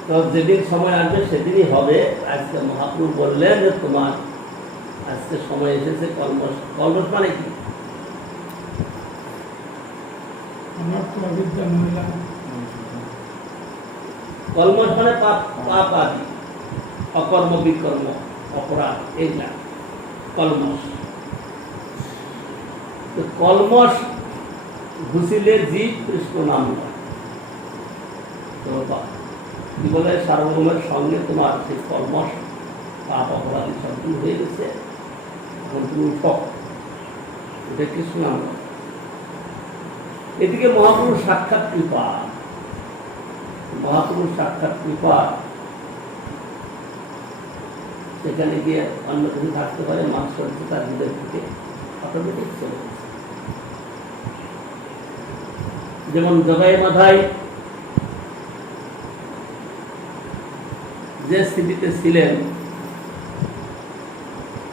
তো যেদিন সময় আসবে সেদিনই হবে। আজকে মহাপ্রভু বললেন যে তোমার আজকে সময় এসেছে কলমাস। কলমাস মানে কি? আমার তো অবিদ্যা মহিলা কলমাস মানে পাপ, পাপ আদি, অকর্ম বিকর্ম অপরাধ, এইগুলা কলমাস। তো কলমাস ঘুষিলে জীব কৃষ্ণ নাম লয়। তো কি বলে সার্বভৌমের সঙ্গে তোমার সেই কলমাস পাপ অপরাধী সব দূর হয়ে গেছে, এখন তুমি উঠো, এটা কৃষ্ণ নাম লয়। এদিকে মহাপুরুষ সাক্ষাৎ কৃপা, মহাপুরুষ সাক্ষাৎ কৃপা, সেখানে গিয়ে অন্য কিছু থাকতে পারে, মাৎসর্য তার হৃদয় থেকে অটোমেটিক চলে গেছে। যেমন জগাই মাধাই যে স্থিতিতে ছিলেন,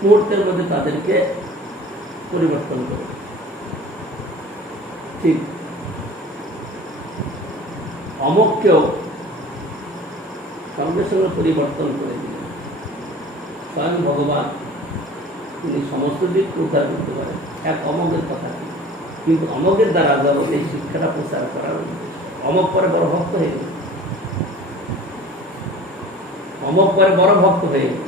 মুহূর্তের মধ্যে তাদেরকে পরিবর্তন করে, ঠিক অমককেও সঙ্গে সঙ্গে পরিবর্তন করে দিলেন। স্বয়ং ভগবান, তিনি সমস্ত দিক উদ্ধার করতে পারেন, এক অমকের কথা, কিন্তু অমকের দ্বারা জগৎ এই শিক্ষাটা প্রচার করার উদ্দেশ্য। অমক পরে বড় ভক্ত হয়ে গেল, অমক পরে বড় ভক্ত হয়ে গেল।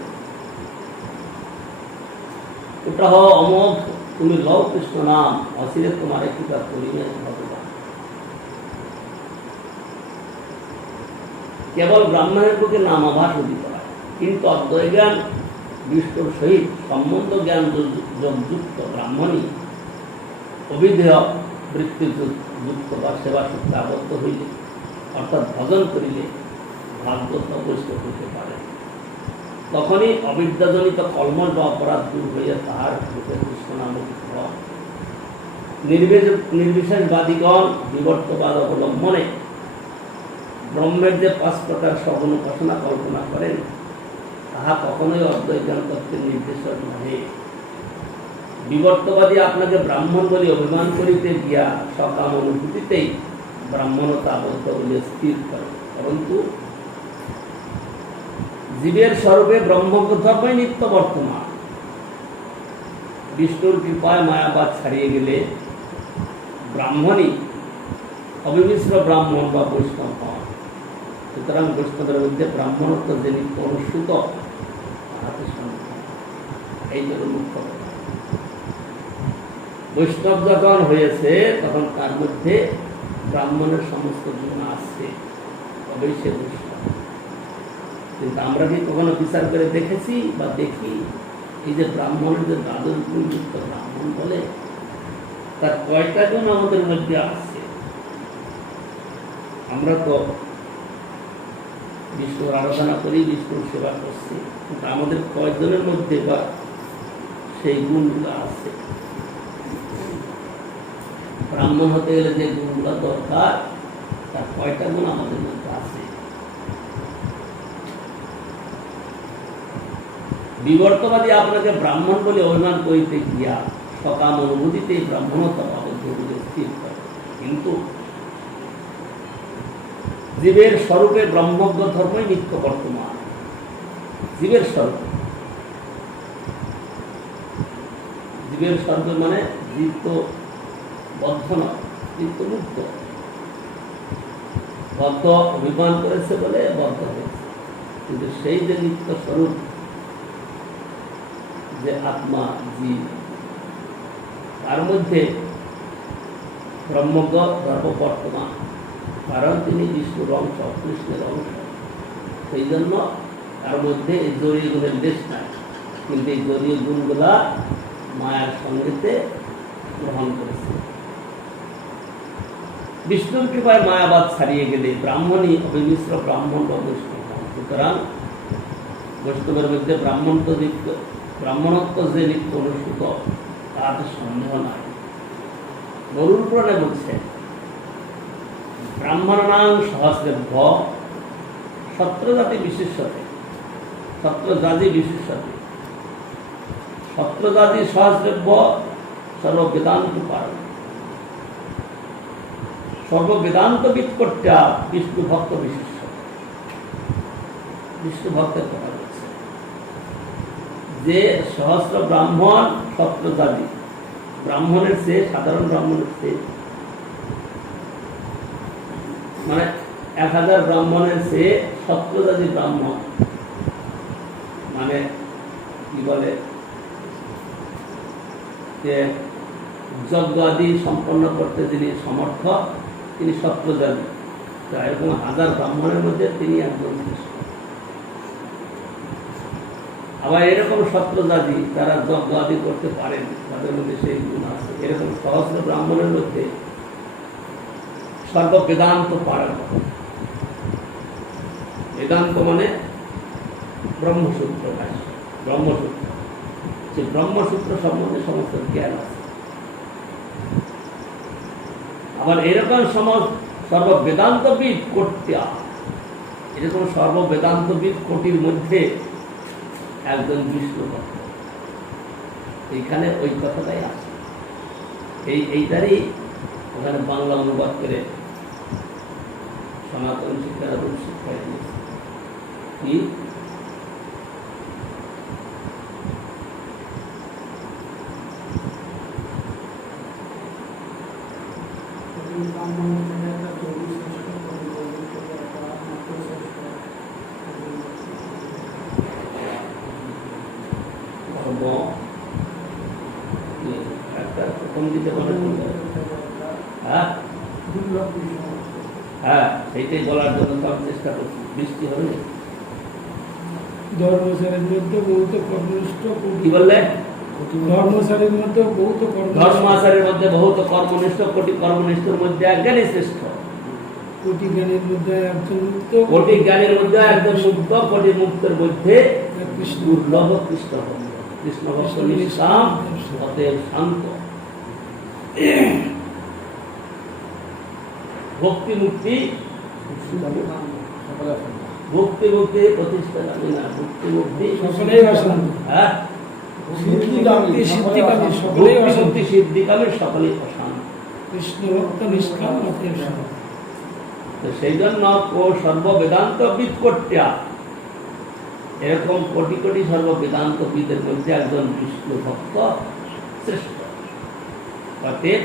ওটা হও অমক, তুমি লও কৃষ্ণ নাম, অচিরে তোমার কৃপা করিবে ভগবান। কেবল ব্রাহ্মণের পক্ষে নামাভাস দিতে হয়, কিন্তু অদ্বয় জ্ঞান বিষ্ণুর সহিত সম্বন্ধ জ্ঞান যোগযুক্ত ব্রাহ্মণই অবিধেয় বৃত্তিযুক্ত বা সেবা সূত্রে আবদ্ধ হইলে, অর্থাৎ ভজন করিলে ভাগ্য বৈষ্ণব হইতে পারে। তখনই অবিদ্যাজনিত কলমল বা অপরাধ দূর হইয়া তাহার রূপে কৃষ্ণ নামকৃত হয়। নির্বিশেষবাদীগণ বিবর্তবাদ অবলম্বনে ব্রহ্মের যে 5 প্রকার সগুণ উপাসনা কল্পনা করেন, তাহা কখনোই অদ্বৈত জ্ঞান তত্ত্বের নির্দেশক নহে। বিবর্তবাদী আপনাকে ব্রাহ্মণ বলে অভিমান করিতে গিয়া সকাম অনুভূতিতেই ব্রাহ্মণতা আবদ্ধ বলে স্থির করে, পরন্তু জীবের স্বরূপে ব্রহ্মধর্মই নিত্য বর্তমান। বিষ্ণুর কৃপায় মায়াবাদ ছাড়িয়ে গেলে ব্রাহ্মণই অবিমিশ্র ব্রাহ্মণ বা বৈষ্ণব হন। সুতরাং বৈষ্ণবের মধ্যে ব্রাহ্মণত্ব যে নিত্য অনুষ্ঠিত, তাহাতে সন্দেহ, এই জন্য মুখ্য। বৈষ্ণব যখন হয়েছে তখন তার মধ্যে ব্রাহ্মণের সমস্ত গুণ আছে, তবেই সে বৈষ্ণব। কিন্তু আমরা কি কখনো বিচার করে দেখেছি বা দেখি, এই যে ব্রাহ্মণের যে দ্বাদশ গুণযুক্ত ব্রাহ্মণ বলে, তার কয়টা গুণ আমাদের মধ্যে আছে? আমরা তো বিষ্ণুর আরাধনা করি, বিষ্ণুর সেবা করছি, কিন্তু আমাদের কয়জনের মধ্যে বা সেই গুণগুলো আছে? ব্রাহ্মণ হতে গেলে যে গুণগুলো দরকার, তার কয়টা গুণ আমাদের মধ্যে আছে? বিবর্তবাদী আপনাকে ব্রাহ্মণ বলে অভিমান করিতে গিয়া সকাম অনুভূতিতে ব্রাহ্মণতা আবদ্ধ বলে স্থির করে, কিন্তু জীবের স্বরূপে ব্রহ্মজ্ঞ ধর্মই নিত্য বর্তমান। জীবের স্বরূপ, জীবের স্বরূপ মানে জীব তো বদ্ধ নয়, জীব তো মুক্ত। বদ্ধ অভিমান করেছে বলে বদ্ধ হয়েছে, কিন্তু সেই যে নিত্য স্বরূপ, যে আত্মা জীব, তার মধ্যে ব্রহ্মজ্ঞ ধর্ম বর্তমান, কারণ তিনি বিষ্ণুর অংশ, কৃষ্ণের অংশ। সেই জন্য তার মধ্যে এই জড়ীয় গুণের লেশ নাই, কিন্তু এই জড়ীয় গুণগুলা মায়ার সঙ্গেতে গ্রহণ করেছে। বিষ্ণুর কৃপায় মায়াবাদ ছাড়িয়ে গেলে ব্রাহ্মণই অবিমিশ্র ব্রাহ্মণ বা বৈষ্ণব। সুতরাং বৈষ্ণবের মধ্যে ব্রাহ্মণত্ব যে নিত্য অনুষ্ঠিত, তাতে সন্দেহ নাই। গরুর পুরাণে বলছে, ব্রাহ্মণাং সহস্রেভ্য সত্রজাতি বিশেষতে ছত্রজাজি বিশেষত ছত্রজাজি সহস্রব্য সর্ববেদান্ত পারণ সর্ববেদান্তবিদ কর্তা বিষ্ণু ভক্ত বিশেষ বিষ্ণু ভক্তের কথা বলছে যে সহস্র ব্রাহ্মণ ছত্রজাজি ব্রাহ্মণের চেয়ে সাধারণ ব্রাহ্মণের চেয়ে মানে 1000 ব্রাহ্মণের চেয়ে ছত্রজাজি ব্রাহ্মণ মানে কি বলে যে যজ্ঞ আদি সম্পন্ন করতে যিনি সমর্থ তিনি ছত্রজাজি এরকম 1000 ব্রাহ্মণের মধ্যে তিনি একজন শ্রেষ্ঠ। আবার এরকম ছত্রজাজি যারা যজ্ঞ আদি করতে পারেন তাদের মধ্যে সেই গুণ আছে এরকম সহস্র ব্রাহ্মণের মধ্যে সর্ববেদান্ত পারেন বেদান্ত মানে ব্রহ্মসূত্র ব্রহ্মসূত্র যে ব্রহ্মসূত্র সম্বন্ধে সমস্ত জ্ঞান আছে। আবার এরকম সর্ববেদান্তবিদ কর্তা এরকম সর্ববেদান্তবিদ কোটির মধ্যে একজন বিষ্ণু ভক্ত এইখানে ওই কথাটাই আছে এইটারই ওখানে বাংলা অনুবাদ করে সনাতন শিক্ষার শিক্ষা দিয়েছে কি একটা প্রথম দিতে বলে হ্যাঁ হ্যাঁ সেইটাই বলার জন্য তো আমি চেষ্টা করছি বৃষ্টি হবে না ধর্মচারীর মধ্যে বহুত কর্মনিষ্ঠ কি বললে ধর্মচারীর মধ্যে বহুত ধর্মাচারের মধ্যে বহুত কর্মনিষ্ঠ কোটি কর্মনিষ্ঠের মধ্যে একজনই শ্রেষ্ঠ কোটি জ্ঞানীর মধ্যে একজন মুক্ত কোটি জ্ঞানীর মধ্যে একজন মুক্ত কোটি মুক্তের মধ্যে দুর্লভ কৃষ্ণ ভক্ত কৃষ্ণ ভক্ত নিষ্কাম অতএব শান্ত ভক্তি মুক্তি ভক্তি মুক্তি প্রতিষ্ঠা যাবে না ভক্তি মুক্তি সকলেই অশান্ত হ্যাঁ সিদ্ধিকামী সিদ্ধিকামী সকলেই ভক্তি অশান্ত মুক্তি সিদ্ধিকামের সকলেই অশান্ত কৃষ্ণ ভক্ত নিষ্কাম অতএব শান্ত। তো সেই জন্য ও সর্ববেদান্তবিদ কর্তা এরকম কোটি কোটি সর্ববেদান্তবিদের মধ্যে একজন বিষ্ণু ভক্ত শ্রেষ্ঠ অতএব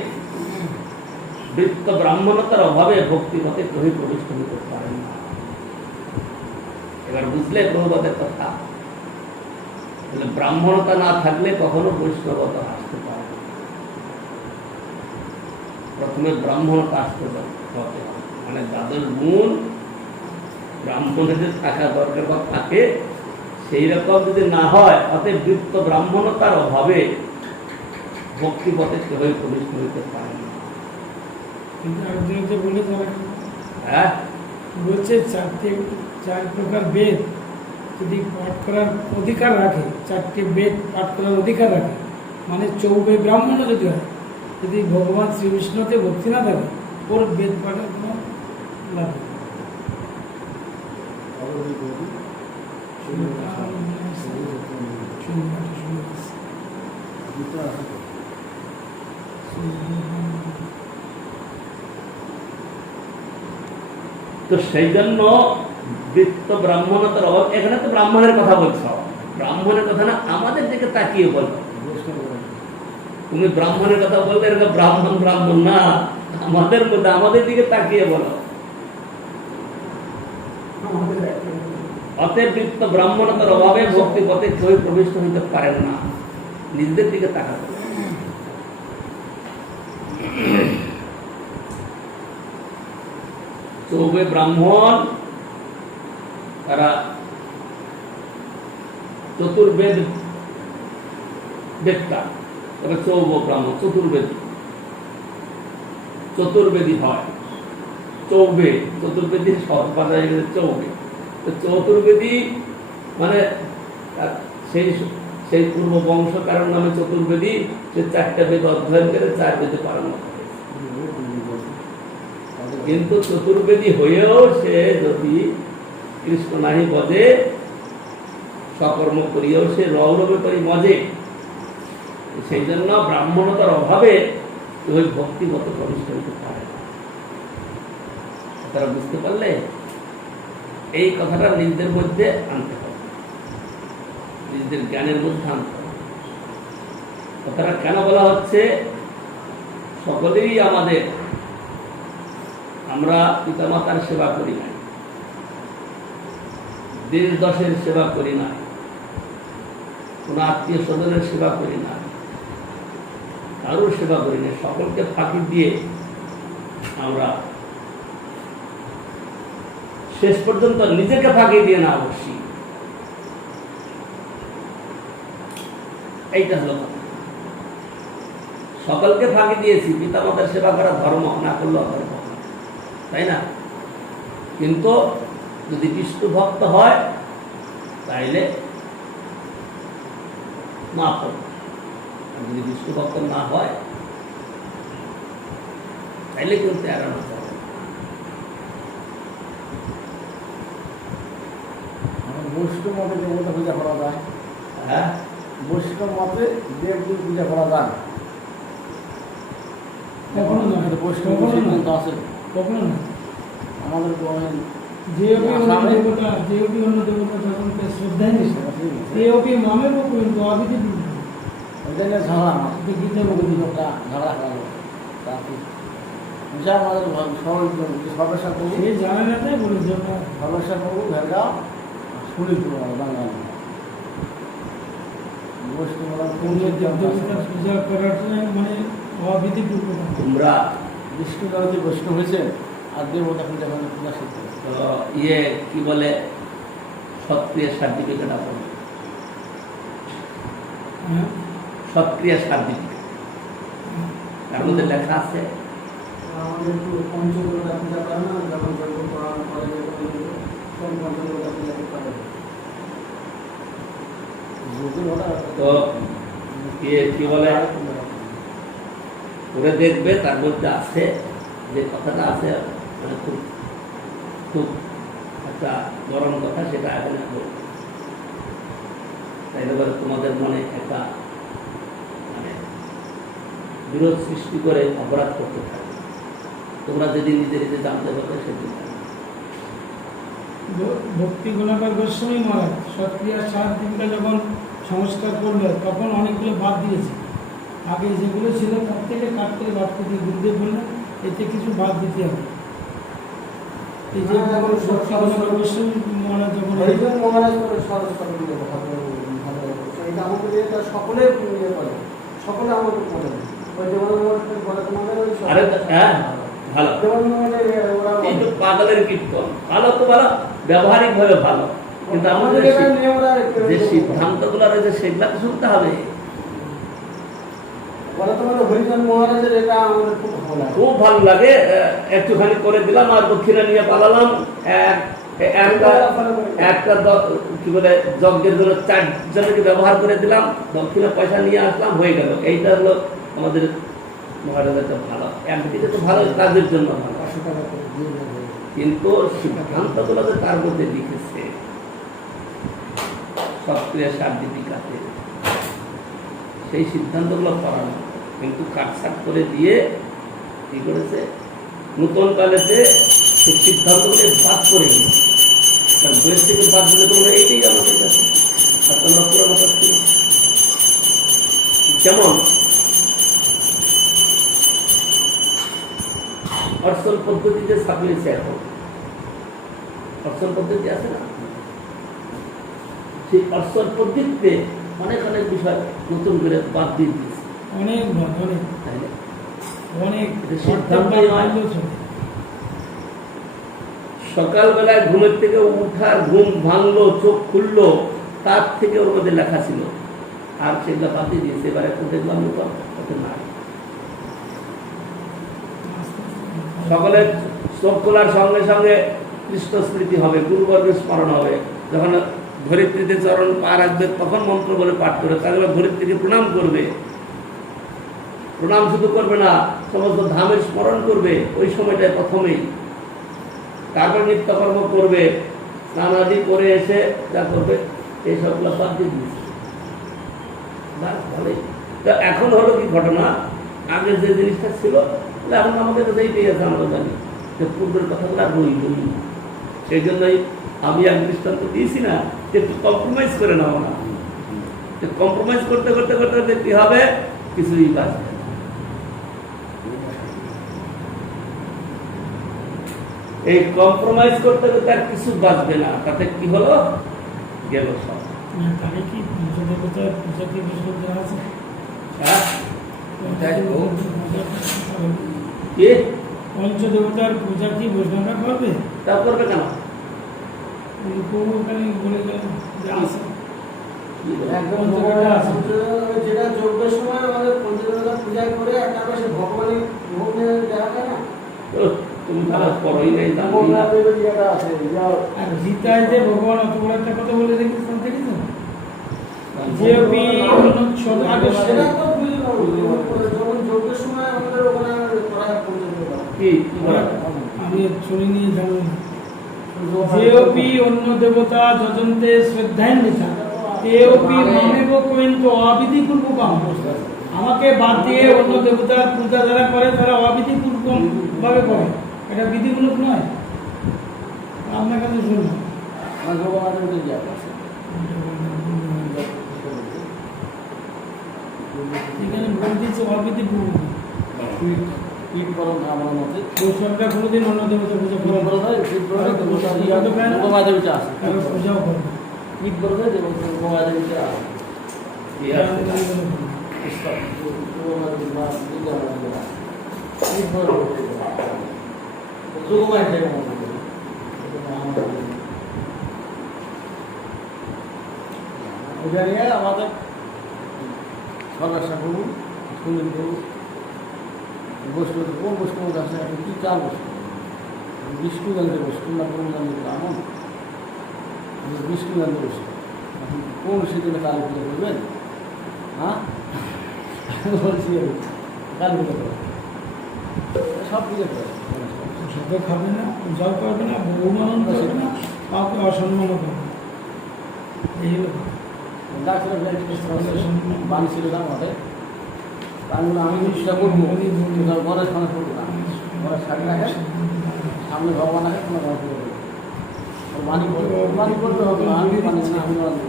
বৃত্ত ব্রাহ্মণতার অভাবে ভক্তি পথে কেউই প্রবিষ্ট হতে পারেন না। এবার বুঝলে প্রভুপাদের কথা ব্রাহ্মণতা না থাকলে কখনো বৈষ্ণবতা আসতে পারে না। প্রথমে ব্রাহ্মণতা আসতে হতে হবে মানে যাদের গুণ ব্রাহ্মণদের থাকা দরকার বা থাকে সেই রকম যদি না হয় অতএব বৃত্ত ব্রাহ্মণতার অভাবে ভক্তি পথে কেউই প্রবিষ্ট হতে পারে না। কিন্তু একজন যে বলে তারা হ্যাঁ বলছে চার প্রকার বেদ যদি পাঠ করার অধিকার রাখে 4টে বেদ পাঠ করার অধিকার রাখে মানে চৌবে ব্রাহ্মণ যদি হয় যদি ভগবান শ্রীকৃষ্ণতে ভক্তি না থাকে ওর বেদ পাঠের কোনো লাভ নেই। তো সেই জন্য বৃত্ত ব্রাহ্মণতার অভাব এখানে তো ব্রাহ্মণের কথা বলছ ব্রাহ্মণের কথা না আমাদের দিকে তাকিয়ে বল তুমি ব্রাহ্মণের কথা বললে এরকম ব্রাহ্মণ ব্রাহ্মণ না আমাদের মধ্যে আমাদের দিকে তাকিয়ে বলো অতএব বৃত্ত ব্রাহ্মণতার অভাবে ভক্তি পথে কেউ প্রবিষ্ট হইতে পারেন না নিজেদের দিকে তাকাতে চৌবে ব্রাহ্মণ তারা চতুর্বেদ বেদটা তবে চৌব ব্রাহ্মণ চতুর্বেদী হয় চৌবে চতুর্বেদী সর্বাজায় চৌবে তো চতুর্বেদী মানে সেই পূর্ব বংশ কারণ নামে চতুর্বেদী সে 4টা বেদ অধ্যয়ন করে 4 বেদে পালন করে কিন্তু চতুর্বেদী হয়েও সে যদি কৃষ্ণ নাহি বদে সকর্ম করিয়াও সে রৌরবে করি মজে। সেই জন্য ব্রাহ্মণতার অভাবে ওই ভক্তিগত প্রবিষ্ট হইতে পারে না। তারা বুঝতে পারলে এই কথাটা নিজেদের মধ্যে আনতে হবে, নিজেদের জ্ঞানের মধ্যে আনতে হবে। কথাটা কেন বলা হচ্ছে? সকলেই আমাদের, আমরা পিতামাতার সেবা করি না, দেশ দশের সেবা করি না, কোনো আত্মীয় স্বজনের সেবা করি না, কারোর সেবা করি না, সকলকে ফাঁকি দিয়ে আমরা শেষ পর্যন্ত নিজেকে ফাঁকি দিয়ে না বসি। এইটা হলো কথা। সকলকে ফাঁকি দিয়েছি, পিতামাতার সেবা করা ধর্ম, না করলেও ধর্ম, তাই না? কিন্তু যদি বিষ্ণু ভক্ত হয় তাইলে মাফ হবে, যদি বিষ্ণু ভক্ত না হয় তাইলে কিন্তু এড়ানো যাবে। বৈষ্ণব মতে দেবতা পূজা করা যায়, হ্যাঁ, বৈষ্ণব মতে দেবদেব পূজা করা যায়, কখনো না, বৈষ্ণব কখনো না, সিদ্ধান্ত আছে কখনো না। আমাদের যে অন্য দেবতা, যে অন্য দেবতা যখন শ্রদ্ধায় নিচ্ছে, এই মামের পর্যন্ত আবিতে ওইটা নিয়ে ঝগড়া গীতা বলি লোকটা ঝগড়া করালো তাকে বুঝা আমাদের সর্বেশ্বর প্রভু সে জানে না, তাই বলে যেটা সর্বেশ্বর প্রভু ভেরগাঁও শুনি বাঙালি অন্য দেবতার পূজা করার মানে অবিধি পূর্বক। তোমরা বিষ্ণু জগতে বৈষ্ণব হয়েছে আর দেবতা পূজা করে পূজা শিখতে তো কি বলে সৎক্রিয়া সার্টিফিকেট আছে, হ্যাঁ, সৎক্রিয়া সার্টিফিকেট তার মধ্যে লেখা আছে। আমাদের একটু পঞ্চদেবতা পূজা করে না, যখন যজ্ঞ করা করে তখন পঞ্চদেবতা পূজা করে। তো কি বলে করে দেখবে, তার মধ্যে আছে যে কথাটা আছে, মানে খুব খুব একটা গরম কথা, সেটা এখানে বলবো। তাই বলে তোমাদের মনে একটা মানে বিরোধ সৃষ্টি করে অপরাধ করতে থাকে। তোমরা যেদিন নিজে নিজে জানতে পারবে সেদিন ভক্তি গুণাকার গোস্বামী মহারাজ সৎক্রিয়া সার্টিফিকেটটা যখন সংস্কার করলো তখন অনেকগুলো বাদ দিয়েছে। আগে যেগুলো ছিল তার থেকে কাট করে বাদ করে দিয়ে গুরুদেব বললেন এতে কিছু বাদ দিতে হবে। এই যে ভক্তি গুণাকার গোস্বামী মহারাজ যখন হরিজন মহারাজ করে এটা আমাদের এটা সকলে ইয়ে করে, সকলে আমাদের করে। ওই আরে হ্যাঁ ভালো, দেবানন্দ ওরা কিন্তু পাগলের কীর্তন ভালো তো ভালো, ব্যবহারিক ভাবে ভালো, কিন্তু আমাদের আমাদের এটা নিয়ে ওরা যে সিদ্ধান্তগুলো রয়েছে সেগুলা তো শুনতে হবে। ওরা তোমাদের হরিজন মহারাজের এটা আমাদের খুব ভালো লাগে। খুব ভালো লাগে, একটুখানি করে দিলাম আর দক্ষিণা নিয়ে পালালাম। একটা কি বলে যজ্ঞের জন্য 4 জনকে ব্যবহার করে দিলাম, দক্ষিণা পয়সা নিয়ে আসলাম, হয়ে গেল। এইটা হলো আমাদের মহারাজের ভালো, একদিকে তো ভালো, কাজের জন্য ভালো, কিন্তু সিদ্ধান্তগুলো যে তার মধ্যে লিখেছে সক্রিয় সার্টিফিকেটে, সেই সিদ্ধান্তগুলো করানো, কিন্তু কাটছাট করে দিয়ে কি করেছে নতুন কালেতে সেই সিদ্ধান্তগুলো বাদ করে দিয়েছে। তার বইয়ের থেকে বাদ দিলে তোমরা এইটাই আমাদের কাছে, আর তোমরা পুরোনো কাছে না। যেমন অর্চন পদ্ধতিতে ছাপিয়েছে, এখন অর্চন পদ্ধতি আছে না, সেই অর্চন পদ্ধতিতে অনেক অনেক বিষয় নতুন করে বাদ দিয়ে দিয়েছে। অনেক অনেক তাই না? অনেক সিদ্ধান্তই নয়। সকালবেলায় ঘুমের থেকে উঠার ঘুম ভাঙলো, চোখ খুললো, তার থেকে ওর মধ্যে লেখা ছিল, আর সেগুলো বাদ দিয়ে দিয়েছে। এবারে দেখলাম নতুন নাই। সকলের চোখ খোলার সঙ্গে সঙ্গে কৃষ্ণ স্মৃতি হবে, গুরুবর্গের স্মরণ হবে। যখন ধরিত্রীতে চরণ পা রাখবে তখন মন্ত্র বলে পাঠ করে, তাহলে ধরিত্রীকে প্রণাম করবে। প্রণাম শুধু করবে না, সমস্ত ধামের স্মরণ করবে ওই সময়টায় প্রথমেই। তারপর নিত্যকর্ম করবে, স্নান আদি করে এসে যা করবে এইসবগুলো বাদ দিয়ে দিয়েছে। বাস ভালোই। তো এখন হলো কি ঘটনা, আগে যে জিনিসটা ছিল এখন আমাদের কাছে এইটাই আছে, আমরা জানি যে পূর্বের কথাগুলো আর রইলই না। সেই জন্যই আমি এক দৃষ্টান্ত দিয়েছি না, যে একটু কম্প্রোমাইজ করে নাও না। কম্প্রোমাইজ করতে করতে করতে করতে কি হবে, কিছুই বাঁচবে না। এই কম্প্রোমাইজ করতে করতে আর কিছু বাঁচবে না, তাতে কি হলো, গেল সব। তাহলে কি পঞ্চদেবতার পূজা কি বিষ্ণু দেওয়া আছে? হ্যাঁ? কি? পঞ্চদেবতার পূজা কি বৈষ্ণবরা করবে? তা করবে কেন? ওখানে বলে গেল যে আছে। কি বলে? একদম পঞ্চদেবতা আছে। যেটা যজ্ঞের সময় আমাদের পঞ্চদেবতা পূজা করে একটা পাশে ভগবানের ভোগ নিয়ে দেওয়া হয় না? তুমি তারা পড়াই নাই, জানো না। ভগবানের ইয়েটা আছে, যা আর গীতায় যে ভগবান অত বড় একটা কথা বলে রেখেছেন, দেখেছেন? যে আগে সেটা তো বুঝলাম, যখন যজ্ঞের সময় আমাদের ওখানে করা হয় পঞ্চদেবতা। কি কি বলে? আমি শুনিনি, জানি না। যেওপি অন্য দেবতা যজন্তে শ্রদ্ধান্বিতা তেওপি মামেব কইন্ত অবিধি পূর্বকম। আমাকে বাদ দিয়ে অন্য দেবতার পূজা যারা করে তারা অবিধি পূর্বক ভাবে করে, এটা বিধিমূলক নয়। আপনার কাছে শুনুন, আমার ভগবানের মধ্যে ইয়ে আছে। এখানে ভোট দিচ্ছে অবিধি পূর্বক। কীট পরম আমার মতে বৈষ্ণবরা কোনোদিন অন্য দেবতা পূজা করে বলা হয় কীট পরম দেবতা দেবতা আছে। তারা পূজাও করে। কীট বলা যায় যে দেবতা আছে। কি আছে? আমাদের সর্বাশা করুন সুনীল করুন বৈষ্ণব, কোন বৈষ্ণব আছে আপনি কী চান? বৈষ্ণব বিষ্ণু গান্ধী বৈষ্ণব না কোন গান্ধী এমন বিষ্ণু গান্ধী বৈষ্ণব, আপনি কোন সেদিনে কালী পুজো করবেন? হ্যাঁ বলছি কালী পুজো করবেন, সব পুজো করবেন, সাথে খাবে না, পূজাও করবে না, বহুমানন করবে না, কাউকে অসম্মানও করবে না। এই হলো কথা। বাণী ছিল না আমাদের, আমি চেষ্টা করবো ঘরের সামনে করবো না, ঘরের সামনে রাখে, সামনে ভগবান আছে, তোমার ঘর করবে বাণী করবে, বাণী করতে হবে না, আমি বাণী না, আমি বাণী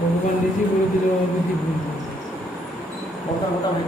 ভগবান নিজে বলে দিল অবিধি পূর্বক। কথা কথা ভাই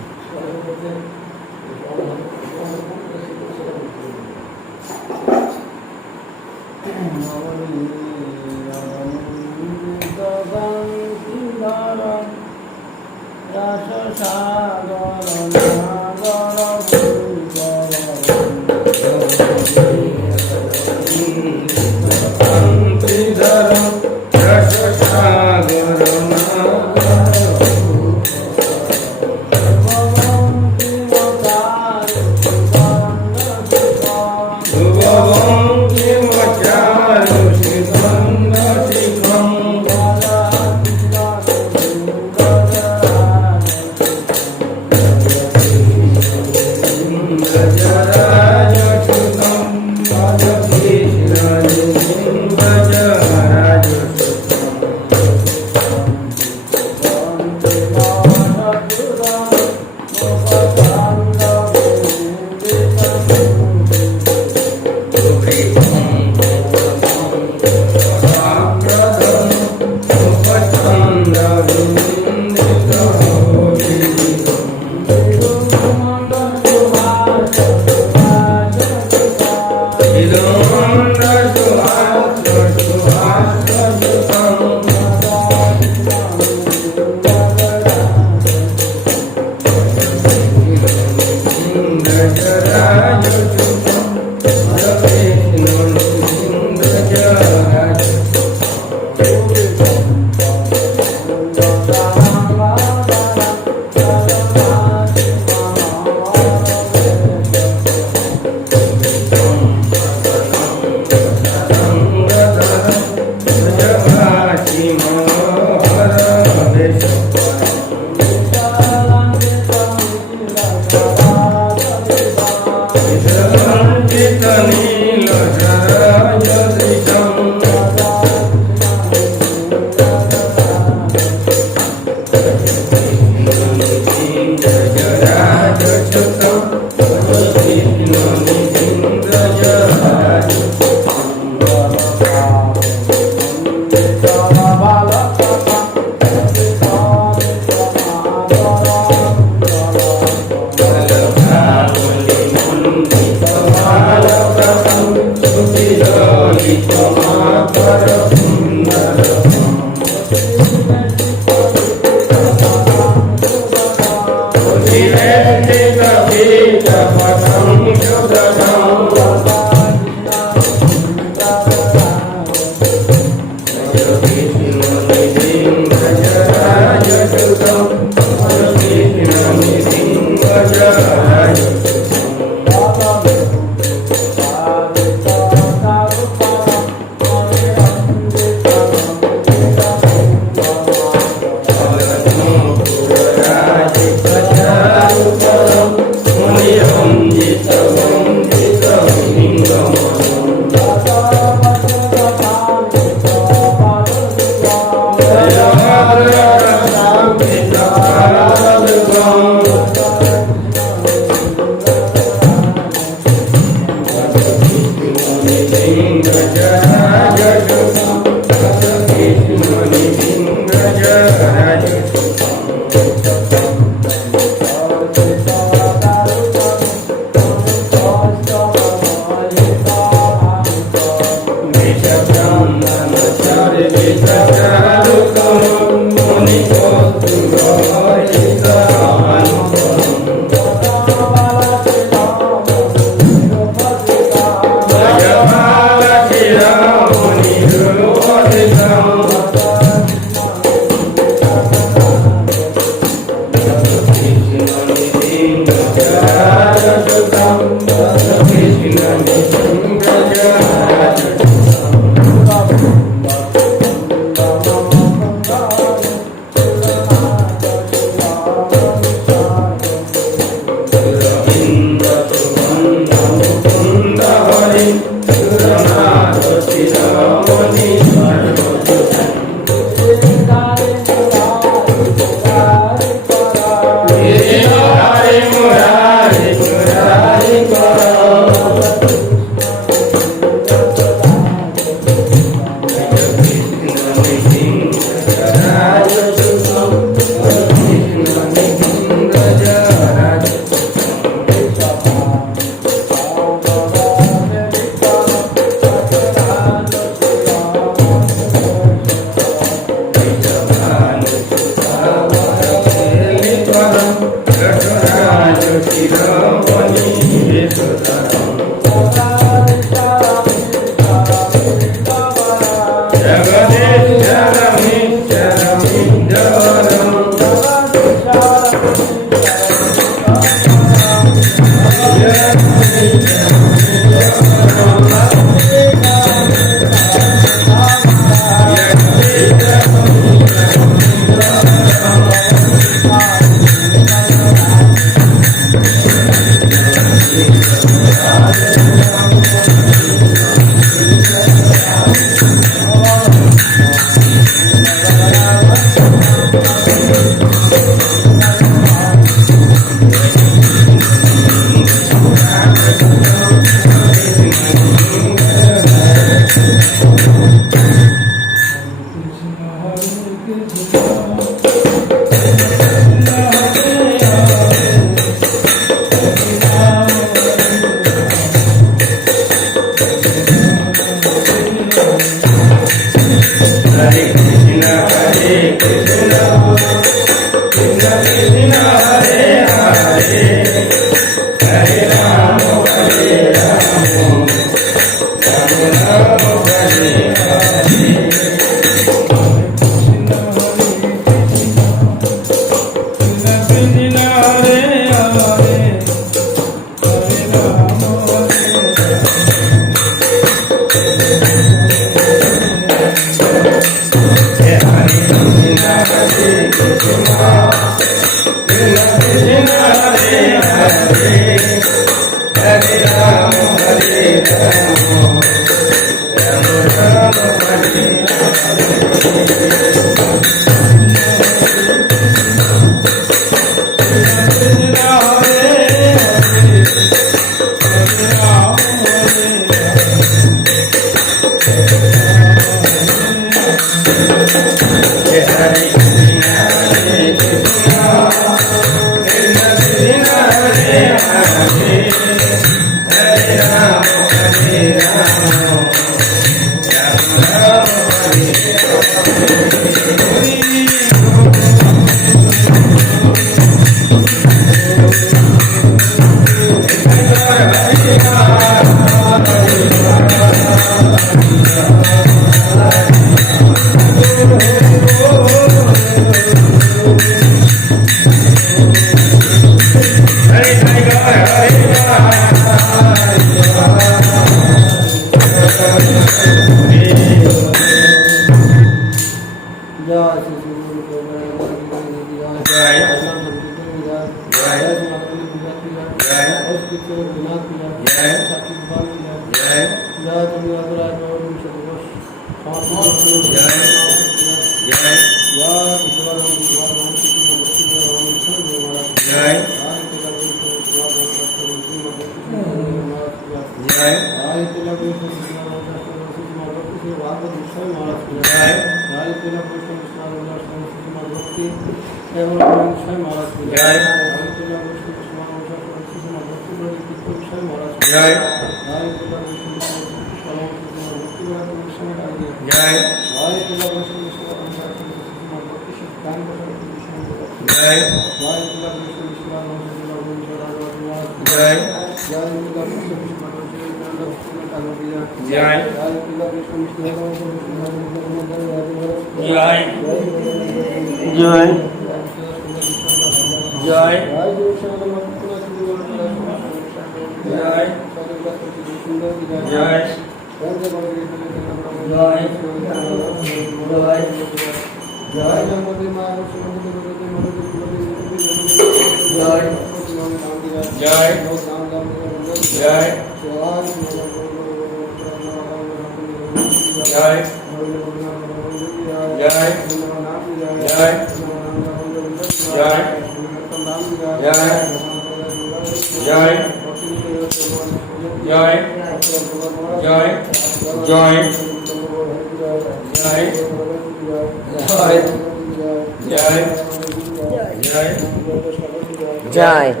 Jai